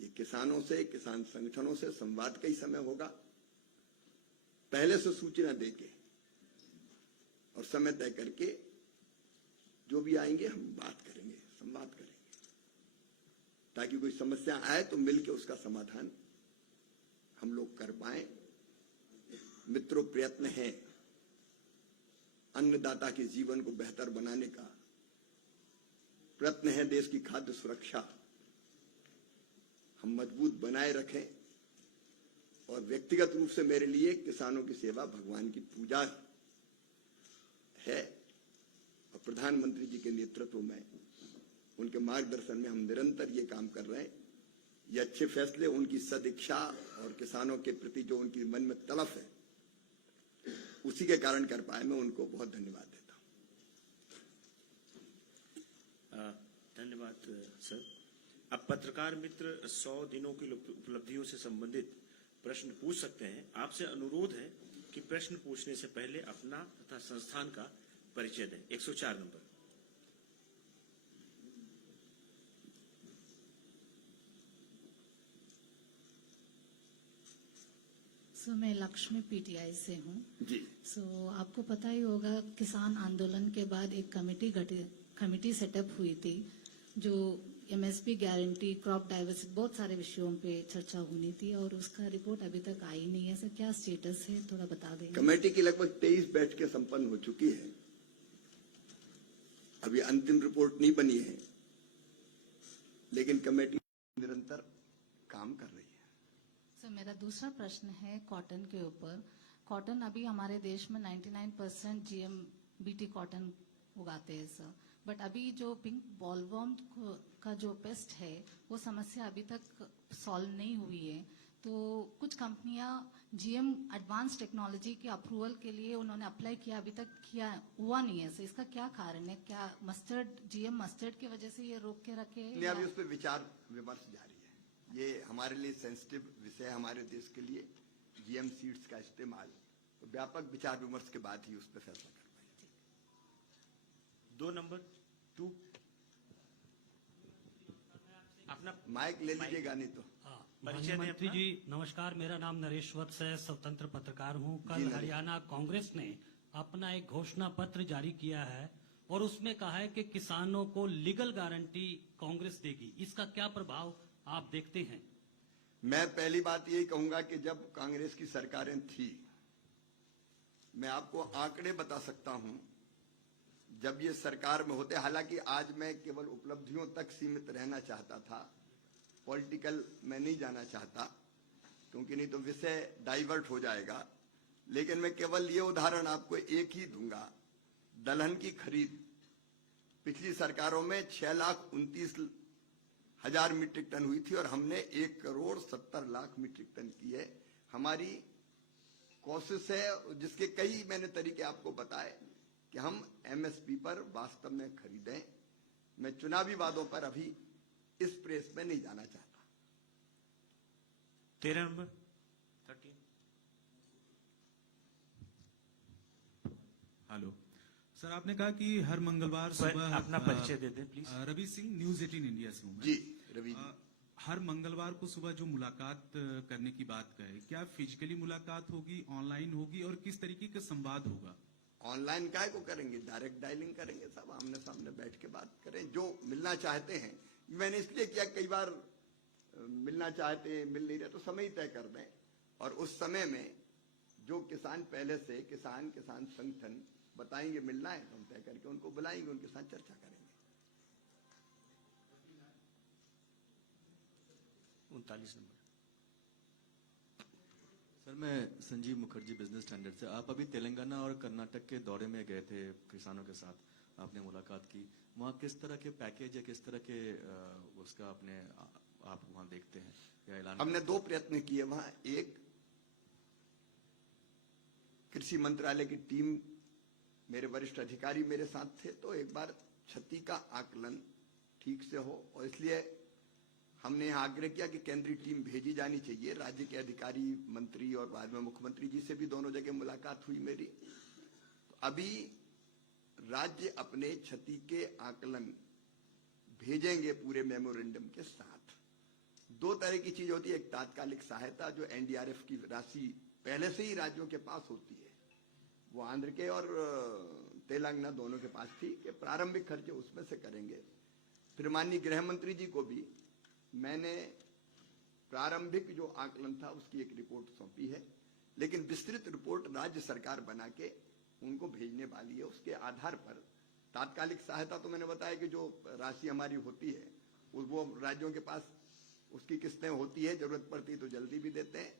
ये किसानों से, किसान संगठनों से संवाद का ही समय होगा। पहले से सूचना देके और समय तय करके जो भी आएंगे हम बात करेंगे, संवाद करेंगे, ताकि कोई समस्या आए तो मिलकर उसका समाधान हम लोग कर पाए। मित्रों, प्रयत्न है अन्नदाता के जीवन को बेहतर बनाने का, प्रयत्न है देश की खाद्य सुरक्षा हम मजबूत बनाए रखें। और व्यक्तिगत रूप से मेरे लिए किसानों की सेवा भगवान की पूजा है। और प्रधानमंत्री जी के नेतृत्व में, उनके मार्गदर्शन में हम निरंतर ये काम कर रहे हैं। ये अच्छे फैसले, उनकी सदिच्छा और किसानों के प्रति जो उनकी मन में तड़फ है, उसी के कारण कर पाए। मैं उनको बहुत धन्यवाद देता हूं। धन्यवाद सर। अब पत्रकार मित्र 100 दिनों की उपलब्धियों से संबंधित प्रश्न पूछ सकते हैं। आपसे अनुरोध है कि प्रश्न पूछने से पहले अपना तथा संस्थान का परिचय दें। 104 नंबर। मैं लक्ष्मी पीटीआई से हूँ जी। आपको पता ही होगा, किसान आंदोलन के बाद एक कमेटी सेटअप हुई थी, जो एमएसपी गारंटी, क्रॉप डाइवर्सिटी, बहुत सारे विषयों पे चर्चा होनी थी, और उसका रिपोर्ट अभी तक आई नहीं है। सर, क्या स्टेटस है, थोड़ा बता देंगे? कमेटी की लगभग 23 बैठकें संपन्न हो चुकी है। अभी अंतिम रिपोर्ट नहीं बनी है, लेकिन कमेटी निरंतर काम कर रही है। सर, मेरा दूसरा प्रश्न है कॉटन के ऊपर। कॉटन अभी हमारे देश में 99% जीएम बीटी कॉटन उगाते हैं सर, बट अभी जो पिंक बॉलवर्म का जो पेस्ट है, वो समस्या अभी तक सॉल्व नहीं हुई है। तो कुछ कंपनियां जीएम एडवांस टेक्नोलॉजी के अप्रूवल के लिए उन्होंने अप्लाई किया, अभी तक किया हुआ नहीं है। सर, इसका क्या कारण है? क्या जीएम मस्टर्ड की वजह से ये रोक के रखे हैं? नहीं, अभी उस पर विचार विमर्श जारी है। ये हमारे लिए सेंसिटिव विषय, हमारे देश के लिए जीएम सीड्स का इस्तेमाल, तो व्यापक विचार विमर्श के बाद ही उस पर फैसला कर पाएंगे। 2 नंबर 2। अपना माइक ले लीजिएगा, नहीं तो। परिचय दें मंत्री अपना। जी नमस्कार, मेरा नाम नरेश वत्स है, स्वतंत्र पत्रकार हूँ। जी, कल नरेश। हरियाणा कांग्रेस ने अपना एक घोषणा पत्र जारी किया है और उसमें कहा है कि किसानों को लीगल गारंटी कांग्रेस देगी। इसका क्या प्रभाव आप देखते हैं? मैं पहली बात यही कहूंगा कि जब कांग्रेस की सरकारें थी, मैं आपको आंकड़े बता सकता हूं, जब ये सरकार में होते, हालांकि आज मैं केवल उपलब्धियों तक सीमित रहना चाहता था, पॉलिटिकल में नहीं जाना चाहता, क्योंकि नहीं तो विषय डाइवर्ट हो जाएगा। लेकिन मैं केवल ये उदाहरण आपको एक ही दूंगा। दलहन की खरीद पिछली सरकारों में 6,29,000 मीट्रिक टन हुई थी और हमने 1,70,00,000 मीट्रिक टन की है। हमारी कोशिश है, जिसके कई मैंने तरीके आपको बताए, कि हम एमएसपी पर वास्तव में खरीदें। मैं चुनावी वादों पर अभी इस प्रेस में नहीं जाना चाहता। 13 नंबर 13। हेलो सर, आपने कहा कि हर मंगलवार सुबह अपना परिचय दे दें please. Ravi Singh, News 18 India से हूं मैं। जी रवि जी, हर मंगलवार को सुबह जो मुलाकात करने की बात कहे, क्या फिजिकली मुलाकात होगी, ऑनलाइन होगी, और किस तरीके का संवाद होगा? ऑनलाइन काय को करेंगे, डायरेक्ट डायलिंग करेंगे, सब आमने सामने बैठ के बात करें। जो मिलना चाहते हैं, मैंने इसलिए किया, कई बार मिलना चाहते हैं, मिल नहीं रहे, तो समय तय कर दें, और उस समय में जो किसान पहले से किसान संगठन बताएंगे मिलना है, तो हम तय करके उनको बुलाएंगे, उनके साथ चर्चा करेंगे। 39 नंबर। सर, मैं संजीव मुखर्जी, बिजनेस स्टैंडर्ड से। आप अभी तेलंगाना और कर्नाटक के दौरे में गए थे, किसानों के साथ आपने मुलाकात की। वहाँ किस तरह के पैकेज या किस तरह के उसका अपने आप वहाँ देखते हैं या ऐलान? हमने 2 प्रयत्न किए वहां। एक, कृषि मंत्रालय की टीम, मेरे वरिष्ठ अधिकारी मेरे साथ थे, तो एक बार क्षति का आकलन ठीक से हो, और इसलिए हमने यहाँ आग्रह किया कि केंद्रीय टीम भेजी जानी चाहिए। राज्य के अधिकारी, मंत्री और बाद में मुख्यमंत्री जी से भी दोनों जगह मुलाकात हुई मेरी। तो अभी राज्य अपने क्षति के आकलन भेजेंगे पूरे मेमोरेंडम के साथ। 2 तरह की चीज होती है, एक तात्कालिक सहायता जो एनडीआरएफ की राशि पहले से ही राज्यों के पास होती है, वो आंध्र के और तेलंगाना दोनों के पास थी, कि प्रारंभिक खर्चे उसमें से करेंगे। फिर माननीय गृह मंत्री जी को भी मैंने प्रारंभिक जो आकलन था उसकी एक रिपोर्ट सौंपी है, लेकिन विस्तृत रिपोर्ट राज्य सरकार बना के उनको भेजने वाली है। उसके आधार पर तात्कालिक सहायता, तो मैंने बताया कि जो राशि हमारी होती है वो राज्यों के पास उसकी किस्तें होती है, जरूरत पड़ती है तो जल्दी भी देते हैं,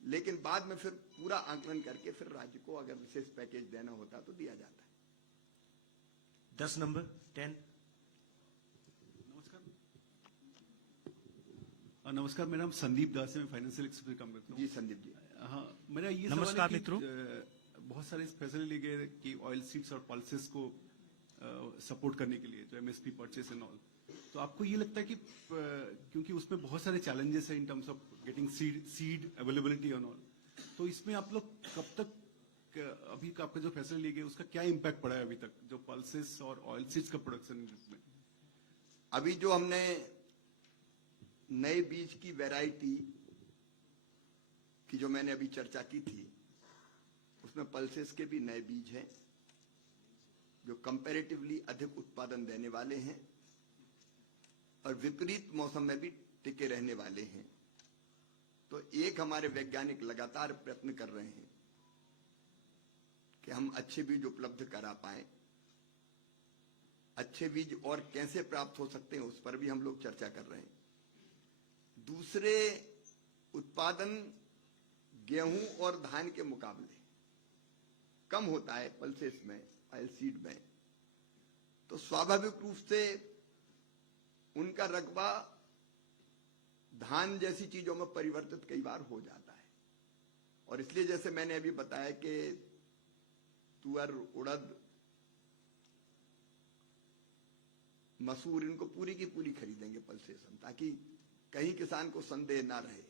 लेकिन बाद में फिर पूरा आकलन करके फिर राज्य को अगर विशेष पैकेज देना होता तो दिया जाता है। 10 नंबर 10। नमस्कार, मेरा नाम संदीप दास है, मैं फाइनेंशियल एक्सपर्ट काम करता हूँ। जी संदीप जी। हाँ, मेरा ये नमस्कार सवाल है मित्रों। कि बहुत सारे फैसले लिए गए कि ऑयल सीड्स और पल्सेस को सपोर्ट करने के लिए, जो एमएसपी परचेस एंड ऑल, तो आपको ये लगता है कि क्योंकि उसमें बहुत सारे चैलेंजेस है in terms of getting seed availability and all, तो इसमें आप लोग कब तक, अभी का आपके जो फैसले लिए गए उसका क्या इम्पैक्ट पड़ा है अभी तक, जो पल्सेस और ऑयल सीड्स का प्रोडक्शन में? अभी जो हमने नए बीज की वैरायटी की जो मैंने अभी चर्चा की थी, उसमें पल्सेस के भी नए बीज हैं जो कंपैरेटिवली अधिक उत्पादन देने वाले हैं और विपरीत मौसम में भी टिके रहने वाले हैं। तो एक हमारे वैज्ञानिक लगातार प्रयत्न कर रहे हैं कि हम अच्छे बीज उपलब्ध करा पाए। अच्छे बीज और कैसे प्राप्त हो सकते हैं उस पर भी हम लोग चर्चा कर रहे हैं। दूसरे, उत्पादन गेहूं और धान के मुकाबले कम होता है पल्सेस में, ऑयल सीड में, तो स्वाभाविक रूप से उनका रकबा धान जैसी चीजों में परिवर्तित कई बार हो जाता है। और इसलिए जैसे मैंने अभी बताया कि तुअर, उड़द, मसूर, इनको पूरी की पूरी खरीदेंगे पल्सेस, ताकि कहीं किसान को संदेह ना रहे,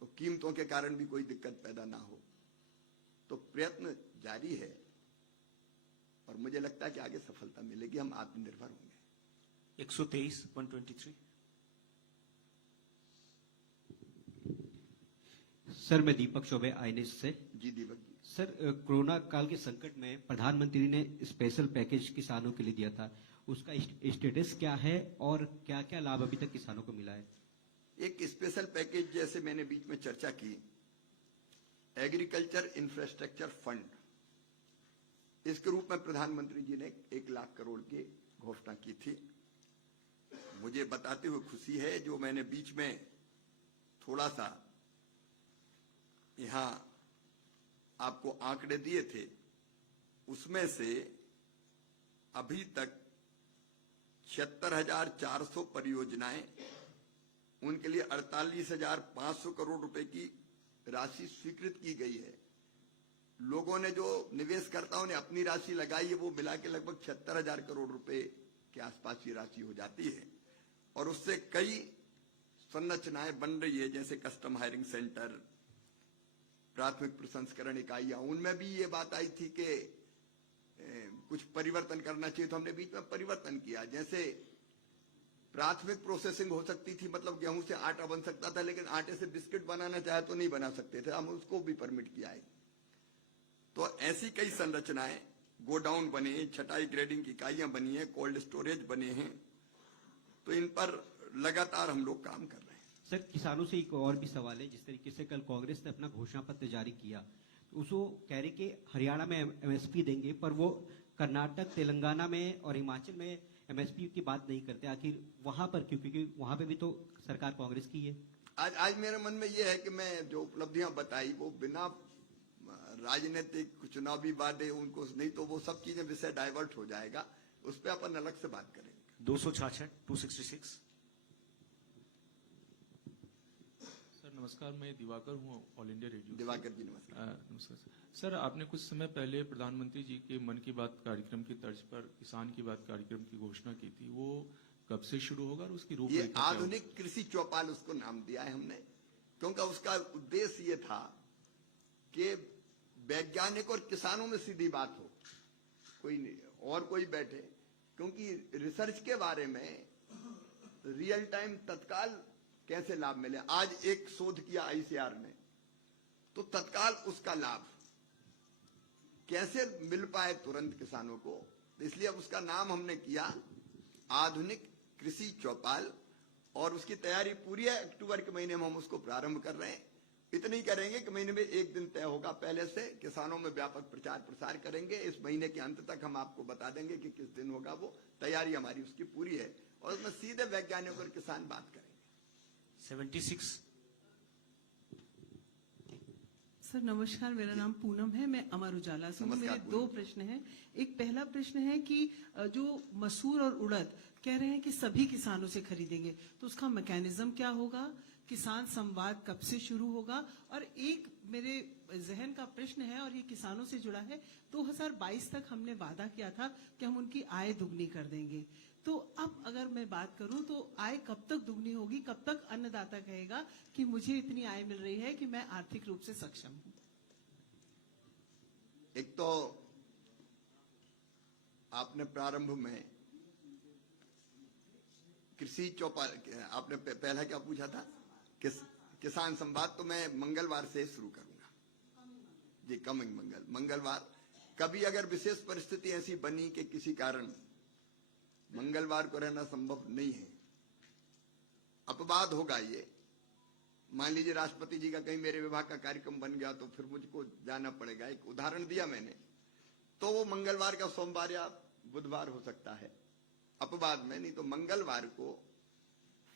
तो कीमतों के कारण भी कोई दिक्कत पैदा ना हो। तो प्रयत्न जारी है और मुझे लगता है कि आगे सफलता मिलेगी, हम आत्मनिर्भर होंगे। 123 123। सर, मैं दीपक चौबे, आईएनएस से। जी दीपक जी। सर, कोरोना काल के संकट में प्रधानमंत्री ने स्पेशल पैकेज किसानों के लिए दिया था, उसका स्टेटस क्या है और क्या क्या लाभ अभी तक किसानों को मिला है? एक स्पेशल पैकेज जैसे मैंने बीच में चर्चा की, एग्रीकल्चर इंफ्रास्ट्रक्चर फंड, इसके रूप में प्रधानमंत्री जी ने 1 लाख करोड़ की घोषणा की थी। मुझे बताते हुए खुशी है, जो मैंने बीच में थोड़ा सा यहां आपको आंकड़े दिए थे, उसमें से अभी तक 76,400 परियोजनाएं, उनके लिए 48,500 करोड़ रुपए की राशि स्वीकृत की गई है। लोगों ने, जो निवेशकर्ताओं ने अपनी राशि लगाई है, वो मिला के लगभग 76,000 करोड़ रुपए के आसपास की राशि हो जाती है। और उससे कई संरचनाएं बन रही है, जैसे कस्टम हायरिंग सेंटर, प्राथमिक प्रसंस्करण इकाइयां, उनमें भी ये बात आई थी कि कुछ परिवर्तन करना चाहिए, तो हमने बीच में परिवर्तन किया। जैसे प्राथमिक प्रोसेसिंग हो सकती थी, मतलब गेहूं से आटा बन सकता था, लेकिन आटे से बिस्किट बनाना चाहे तो नहीं बना सकते थे, हम उसको भी परमिट किया है। तो ऐसी कई संरचनाएं, गोडाउन बने, छटाई ग्रेडिंग की इकाइयां बनी है, कोल्ड स्टोरेज बने हैं, तो इन पर लगातार हम लोग काम कर रहे हैं। सर, किसानों से एक और भी सवाल है। जिस तरीके से कल कांग्रेस ने अपना घोषणा पत्र जारी किया, तो उसको कह रहे कि हरियाणा में एमएसपी देंगे, पर वो कर्नाटक, तेलंगाना में और हिमाचल में एमएसपी की बात नहीं करते। आखिर वहां पर क्यों? क्योंकि वहां पे भी तो सरकार कांग्रेस की है। आज मेरे मन में यह है कि मैं जो उपलब्धियां बताई, वो बिना राजनीतिक चुनावी वादे, उनको नहीं, तो वो सब चीजें विषय डाइवर्ट हो जाएगा, उस पर अपन अलग से बात करेंगे। 266 सर नमस्कार, मैं दिवाकर हूँ, ऑल इंडिया रेडियो। दिवाकर जी नमस्कार। नमस्कार सर, आपने कुछ समय पहले प्रधानमंत्री जी के मन की बात कार्यक्रम की तर्ज पर किसान की बात कार्यक्रम की घोषणा की थी, वो कब से शुरू होगा और उसकी ये रूपरेखा क्या होगी? आधुनिक कृषि चौपाल उसको नाम दिया है हमने, क्योंकि उसका उद्देश्य ये था कि वैज्ञानिक और किसानों में सीधी बात हो, कोई नहीं और कोई बैठे, क्योंकि रिसर्च के बारे में रियल टाइम तत्काल कैसे लाभ मिले। आज एक शोध किया आईसीआर ने, तो तत्काल उसका लाभ कैसे मिल पाए तुरंत किसानों को, इसलिए उसका नाम हमने किया आधुनिक कृषि चौपाल, और उसकी तैयारी पूरी है। अक्टूबर के महीने में हम उसको प्रारंभ कर रहे हैं। इतने ही करेंगे कि महीने में एक दिन तय होगा पहले से, किसानों में व्यापक प्रचार प्रसार करेंगे। इस महीने के अंत तक हम आपको बता देंगे कि किस दिन होगा, वो तैयारी हमारी उसकी पूरी है, और उसमें सीधे वैज्ञानिक और किसान बात करेंगे। 76 सर नमस्कार, मेरा नाम पूनम है, मैं अमर उजाला से हूँ। नमस्कार मेरे 2 प्रश्न हैं। एक पहला प्रश्न है कि जो मसूर और उड़द कह रहे हैं कि सभी किसानों से खरीदेंगे, तो उसका मैकेनिज्म क्या होगा? किसान संवाद कब से शुरू होगा? और एक मेरे जहन का प्रश्न है, और ये किसानों से जुड़ा है। 2022 तक हमने वादा किया था कि हम उनकी आय दुगनी कर देंगे, तो अब अगर मैं बात करूं तो आय कब तक दुगनी होगी? कब तक अन्नदाता कहेगा कि मुझे इतनी आय मिल रही है कि मैं आर्थिक रूप से सक्षम हूं? एक तो आपने प्रारंभ में कृषि चौपाल, आपने पहला क्या पूछा था? किसान संवाद, तो मैं मंगलवार से शुरू करूंगा जी, कमिंग मंगलवार। कभी अगर विशेष परिस्थिति ऐसी बनी कि किसी कारण मंगलवार को रहना संभव नहीं है, अपवाद होगा ये, मान लीजिए राष्ट्रपति जी का कहीं मेरे विभाग का कार्यक्रम बन गया, तो फिर मुझको जाना पड़ेगा। एक उदाहरण दिया मैंने, तो वो मंगलवार का सोमवार या बुधवार हो सकता है, अपवाद में। नहीं तो मंगलवार को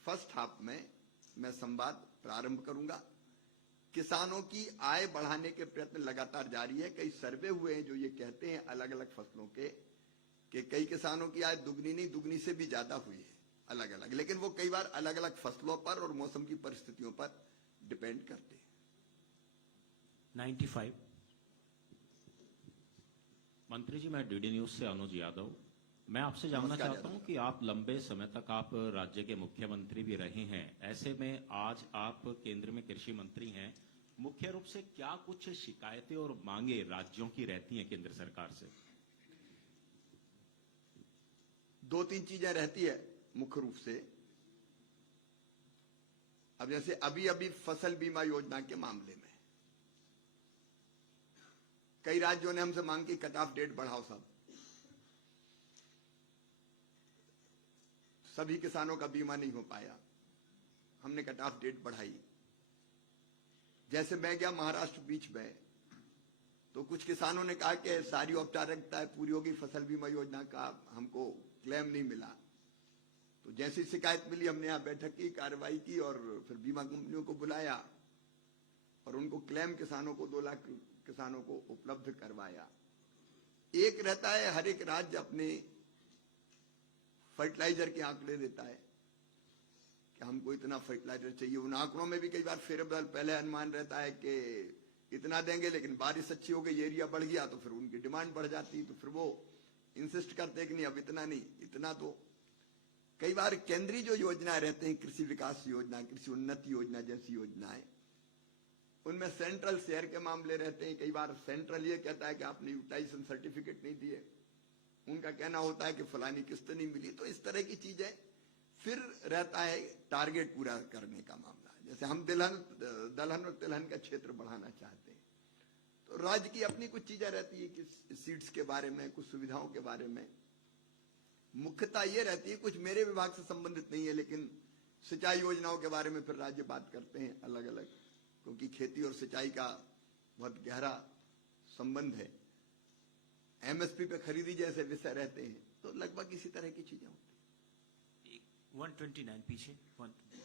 फर्स्ट हाफ में मैं संवाद प्रारंभ करूंगा। किसानों की आय बढ़ाने के प्रयत्न लगातार जारी है। कई सर्वे हुए हैं जो ये कहते हैं अलग अलग फसलों के, कि कई किसानों की आय दुगनी नहीं, दुगनी से भी ज्यादा हुई है अलग अलग, लेकिन वो कई बार अलग अलग फसलों पर और मौसम की परिस्थितियों पर डिपेंड करते हैं। 95 मंत्री जी, मैं डीडी न्यूज से अनुज यादव। मैं आपसे जानना नमस्कार चाहता हूं कि आप लंबे समय तक आप राज्य के मुख्यमंत्री भी रहे हैं, ऐसे में आज आप केंद्र में कृषि मंत्री हैं, मुख्य रूप से क्या कुछ शिकायतें और मांगे राज्यों की रहती हैं केंद्र सरकार से? 2-3 चीजें रहती है मुख्य रूप से। अब जैसे अभी फसल बीमा योजना के मामले में कई राज्यों ने हमसे मांग की कट ऑफ डेट बढ़ाओ साहब, सभी किसानों का बीमा नहीं हो पाया। हमने कट ऑफ डेट बढ़ाई। जैसे मैं गया महाराष्ट्र बीच में, तो कुछ किसानों ने कहा कि सारी औपचारिकताएं पूरी होगी, फसल बीमा योजना का हमको क्लेम नहीं मिला। तो जैसी शिकायत मिली, हमने यहाँ बैठक की, कार्रवाई की और फिर बीमा कंपनियों को बुलाया और उनको क्लेम किसानों को 2 लाख किसानों को उपलब्ध करवाया। एक रहता है हर एक राज्य अपने फर्टिलाइजर के आंकड़े देता है कि हमको इतना फर्टिलाइजर चाहिए। उन आंकड़ों में भी कई बार फेरबदल, पहले अनुमान रहता है कि इतना देंगे, लेकिन बारिश अच्छी हो गई, एरिया बढ़ गया, तो फिर उनकी डिमांड बढ़ जाती, तो फिर वो इंसिस्ट करते हैं कि नहीं अब इतना नहीं, इतना तो। कई बार केंद्रीय जो योजनाएं रहते हैं, कृषि विकास योजना, कृषि उन्नति योजना जैसी योजनाएं, उनमें सेंट्रल शेयर के मामले रहते हैं। कई बार सेंट्रल ये कहता है कि आपने यूटिलाइजेशन सर्टिफिकेट नहीं दिए, उनका कहना होता है कि फलानी किस्त नहीं मिली। तो इस तरह की चीजें। फिर रहता है टारगेट पूरा करने का मामला। जैसे हम दलहन और तिलहन का क्षेत्र बढ़ाना चाहते हैं, तो राज्य की अपनी कुछ चीजें रहती है कि सीड्स के बारे में, कुछ सुविधाओं के बारे में। मुख्यतः ये रहती है, कुछ मेरे विभाग से संबंधित नहीं है, लेकिन सिंचाई योजनाओं के बारे में फिर राज्य बात करते हैं अलग अलग, क्योंकि खेती और सिंचाई का बहुत गहरा संबंध है। एमएसपी पे खरीदी जैसे विषय रहते हैं, तो लगभग इसी तरह की चीजें होती हैं। 129 पीछे 129।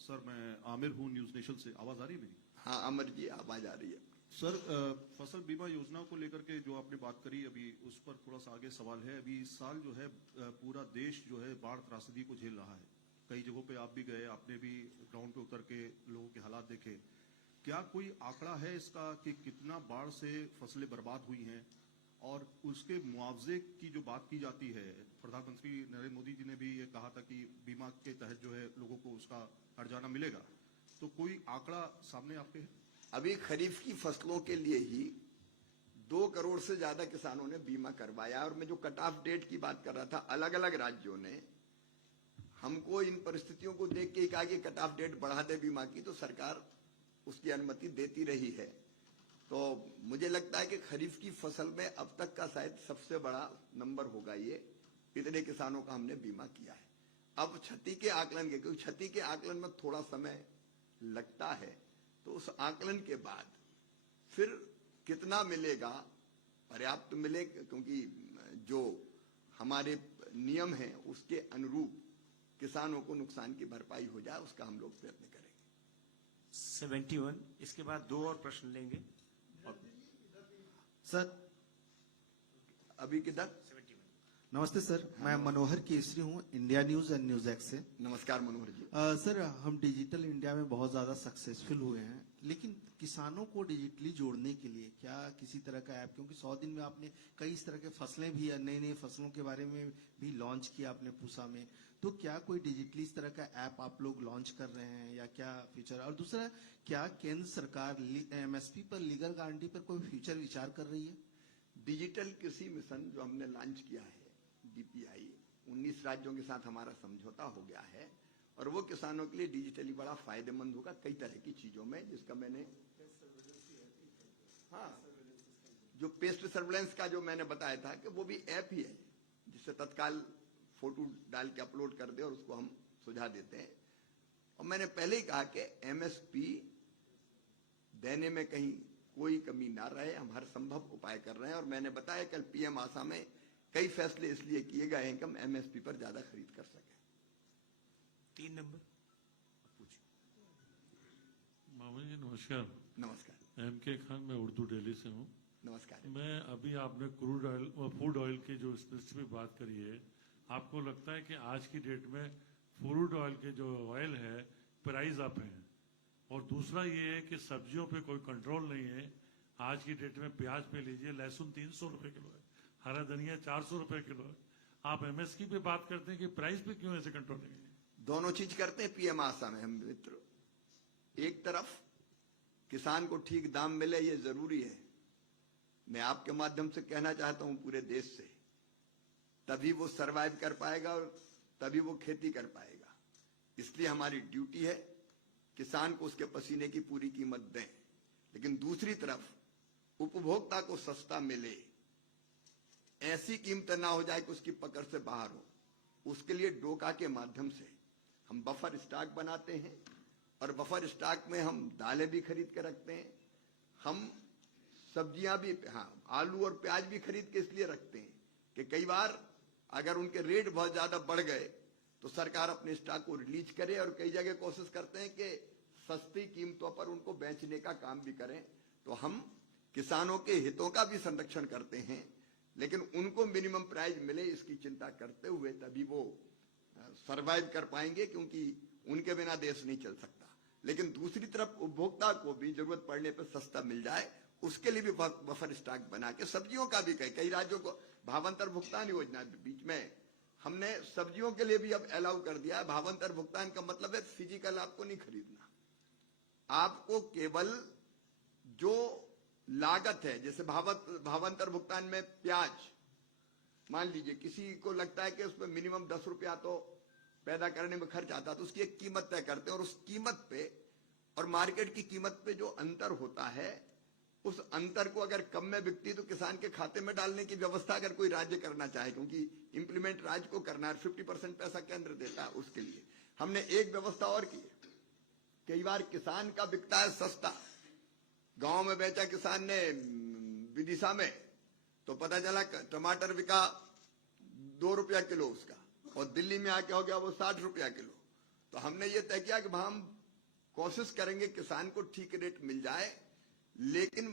सर, मैं आमिर हूँ न्यूज नेशन से। आवाज आ रही है मेरी? हाँ अमर जी, आवाज आ रही है। सर, फसल बीमा योजना को लेकर के जो आपने बात करी, अभी उस पर थोड़ा सा आगे सवाल है। अभी इस साल जो है पूरा देश जो है बाढ़ त्रासदी को झेल रहा है। कई जगहों पे आप भी गए, आपने भी ग्राउंड पे उतर के लोगों के हालात देखे। क्या कोई आंकड़ा है इसका कि कितना बाढ़ से फसलें बर्बाद हुई हैं, और उसके मुआवजे की जो बात की जाती है? प्रधानमंत्री नरेंद्र मोदी जी ने भी ये कहा था कि बीमा के तहत जो है लोगों को उसका हर्जाना मिलेगा। तो कोई आंकड़ा सामने आपके है? अभी खरीफ की फसलों के लिए ही 2 करोड़ से ज्यादा किसानों ने बीमा करवाया। और मैं जो कट ऑफ डेट की बात कर रहा था, अलग अलग राज्यों ने हमको इन परिस्थितियों को देख के ही कहा कि कट ऑफ डेट बढ़ा दे बीमा की, तो सरकार उसकी अनुमति देती रही है। तो मुझे लगता है कि खरीफ की फसल में अब तक का शायद सबसे बड़ा नंबर होगा ये, इतने किसानों का हमने बीमा किया है। अब क्षति के आकलन के, क्योंकि क्षति के आकलन में थोड़ा समय लगता है, तो उस आकलन के बाद फिर कितना मिलेगा, पर्याप्त मिले, क्योंकि जो हमारे नियम हैं उसके अनुरूप किसानों को नुकसान की भरपाई हो जाए, उसका हम लोग प्रयत्न करेंगे। 71। इसके बाद 2 और प्रश्न लेंगे। सर अभी किधर? 71। नमस्ते सर, मैं मनोहर केसरी हूँ, India news and news x से। नमस्कार मनोहर जी। सर, हम डिजिटल इंडिया में बहुत ज्यादा सक्सेसफुल हुए हैं, लेकिन किसानों को डिजिटली जोड़ने के लिए क्या किसी तरह का ऐप, क्योंकि 100 दिन में आपने कई इस तरह के फसलें भी, नई नई फसलों के बारे में भी लॉन्च किया आपने पूसा में, तो क्या कोई डिजिटली इस तरह का ऐप आप लोग लॉन्च कर रहे हैं या क्या फीचर? और दूसरा, क्या केंद्र सरकार एमएसपी पर लीगल गारंटी पर कोई फ्यूचर विचार कर रही है? डिजिटल कृषि मिशन जो हमने लॉन्च किया है, डीपीआई, 19 राज्यों के साथ हमारा समझौता हो गया है, और वो किसानों के लिए डिजिटली बड़ा फायदेमंद होगा कई तरह की चीजों में, जिसका मैंने जो पेस्ट सर्वेलेंस का जो मैंने बताया था कि वो भी ऐप ही है, जिससे तत्काल फोटो डाल के अपलोड कर दे और उसको हम सुझा देते हैं। और मैंने पहले ही कहा कि एमएसपी देने में कहीं कोई कमी ना रहे, हम हर संभव उपाय कर रहे हैं। और मैंने बताया कल पीएम आशा में कई फैसले इसलिए किए गए हैं कि हम एमएसपी पर ज्यादा खरीद कर सकें। 3 नंबर पूछिए। मामून जी नमस्कार। नमस्कार। एमके खान, मैं उर्दू दिल्ली से हूँ। नमस्कार। मैं अभी आपने क्रूड ऑयल और फूड ऑयल की जो स्पेसिफिक बात करी है, आपको लगता है कि आज की डेट में फूड ऑयल के जो ऑयल है प्राइस अप है? और दूसरा ये है कि सब्जियों पे कोई कंट्रोल नहीं है। आज की डेट में प्याज पे लीजिए, लहसुन 300 रुपए किलो है, हरा धनिया 400 रुपए किलो है। आप एमएसपी पे बात करते हैं कि प्राइस पे क्यों ऐसे कंट्रोल नहीं है? दोनों चीज करते हैं पीएम आशा में हम मित्र। एक तरफ किसान को ठीक दाम मिले, ये जरूरी है। मैं आपके माध्यम से कहना चाहता हूं पूरे देश से, तभी वो सरवाइव कर पाएगा और तभी वो खेती कर पाएगा। इसलिए हमारी ड्यूटी है किसान को उसके पसीने की पूरी कीमत दें, लेकिन दूसरी तरफ उपभोक्ता को सस्ता मिले, ऐसी कीमत ना हो जाए कि उसकी पकड़ से बाहर हो। उसके लिए डोका के माध्यम से हम बफर स्टॉक बनाते हैं और बफर स्टॉक में हम दालें भी खरीद के रखते हैं, हम सब्जियां भी, हाँ, आलू और प्याज भी खरीद के इसलिए रखते हैं कि कई बार अगर उनके रेट बहुत ज्यादा बढ़ गए तो सरकार अपने स्टॉक को रिलीज करे, और कई जगह कोशिश करते हैं कि सस्ती कीमतों पर उनको बेचने का काम भी करें। तो हम किसानों के हितों का भी संरक्षण करते हैं, लेकिन उनको मिनिमम प्राइस मिले इसकी चिंता करते हुए तभी वो सरवाइव कर पाएंगे, क्योंकि उनके बिना देश नहीं चल सकता। लेकिन दूसरी तरफ उपभोक्ता को भी जरूरत पड़ने पर सस्ता मिल जाए, उसके लिए भी बफर स्टॉक बना के, सब्जियों का भी कई राज्यों को भावांतर भुगतान योजना बीच में हमने सब्जियों के लिए भी अब अलाउ कर दिया है। भावांतर भुगतान का मतलब है फिजिकल आपको नहीं खरीदना, आपको केवल जो लागत है, जैसे भावांतर भुगतान में प्याज, मान लीजिए किसी को लगता है कि उसमें मिनिमम 10 रुपया तो पैदा करने में खर्च आता है, तो उसकी एक कीमत तय करते हैं, और उस कीमत पे और मार्केट की कीमत पे जो अंतर होता है, उस अंतर को अगर कम में बिकती तो किसान के खाते में डालने की व्यवस्था अगर कोई राज्य करना चाहे, क्योंकि इंप्लीमेंट राज्य को करना है, 50% पैसा केंद्र देता है, उसके लिए हमने एक व्यवस्था और की है। कई बार किसान का बिकता है सस्ता, गांव में बेचा किसान ने विदिशा में, तो पता चला टमाटर बिका 2 रुपया किलो उसका, और दिल्ली में आके हो गया वो 60 रुपया किलो। तो हमने ये तय किया कि हम कोशिश करेंगे किसान को ठीक रेट मिल जाए, लेकिन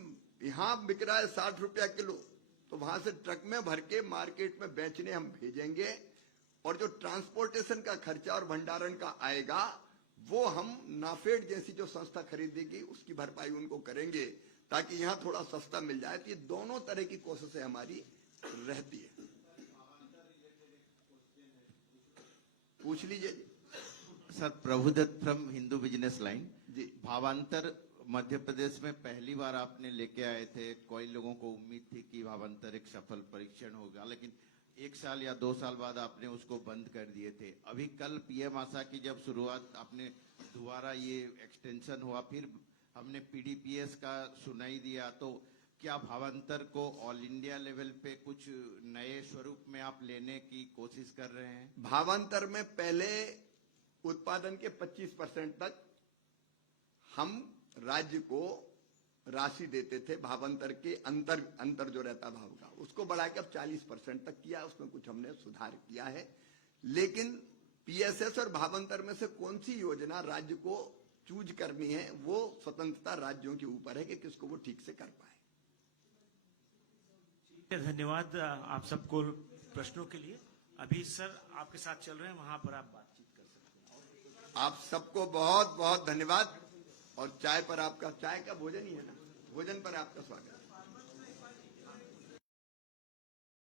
यहां बिक रहा है 60 रुपया किलो, तो वहां से ट्रक में भर के मार्केट में बेचने हम भेजेंगे, और जो ट्रांसपोर्टेशन का खर्चा और भंडारण का आएगा वो हम नाफेड जैसी जो संस्था खरीदेगी उसकी भरपाई उनको करेंगे, ताकि यहां थोड़ा सस्ता मिल जाए। तो ये दोनों तरह की कोशिशें हमारी रहती है। पूछ लीजिए sir. Prabhudatt from Hindu business line ji. Bhavantar Madhya प्रदेश में पहली बार आपने लेके आए थे, कई लोगों को उम्मीद थी कि भावांतर एक सफल परीक्षण होगा, लेकिन 1 साल या 2 साल बाद आपने उसको बंद कर दिए थे। अभी कल पीएम आशा की जब शुरुआत आपने दोबारा ये एक्सटेंशन हुआ, फिर हमने पीडीपीएस का सुनाई दिया, तो क्या भावांतर को ऑल इंडिया लेवल पे कुछ नए स्वरूप में आप लेने की कोशिश कर रहे हैं? भावांतर में पहले उत्पादन के 25% तक हम राज्य को राशि देते थे, भावांतर के अंतर जो रहता भाव का, उसको बढ़ा के अब 40% तक किया, उसमें कुछ हमने सुधार किया है। लेकिन पीएसएस और भावांतर में से कौन सी योजना राज्य को चूज करनी है, वो स्वतंत्रता राज्यों के ऊपर है कि किसको वो ठीक से कर पाए। धन्यवाद आप सबको प्रश्नों के लिए। अभी सर आपके साथ चल रहे हैं, वहां पर आप बातचीत कर सकते हैं। आप सबको बहुत बहुत धन्यवाद, और चाय पर आपका, चाय का भोजन ही है ना, भोजन पर आपका स्वागत।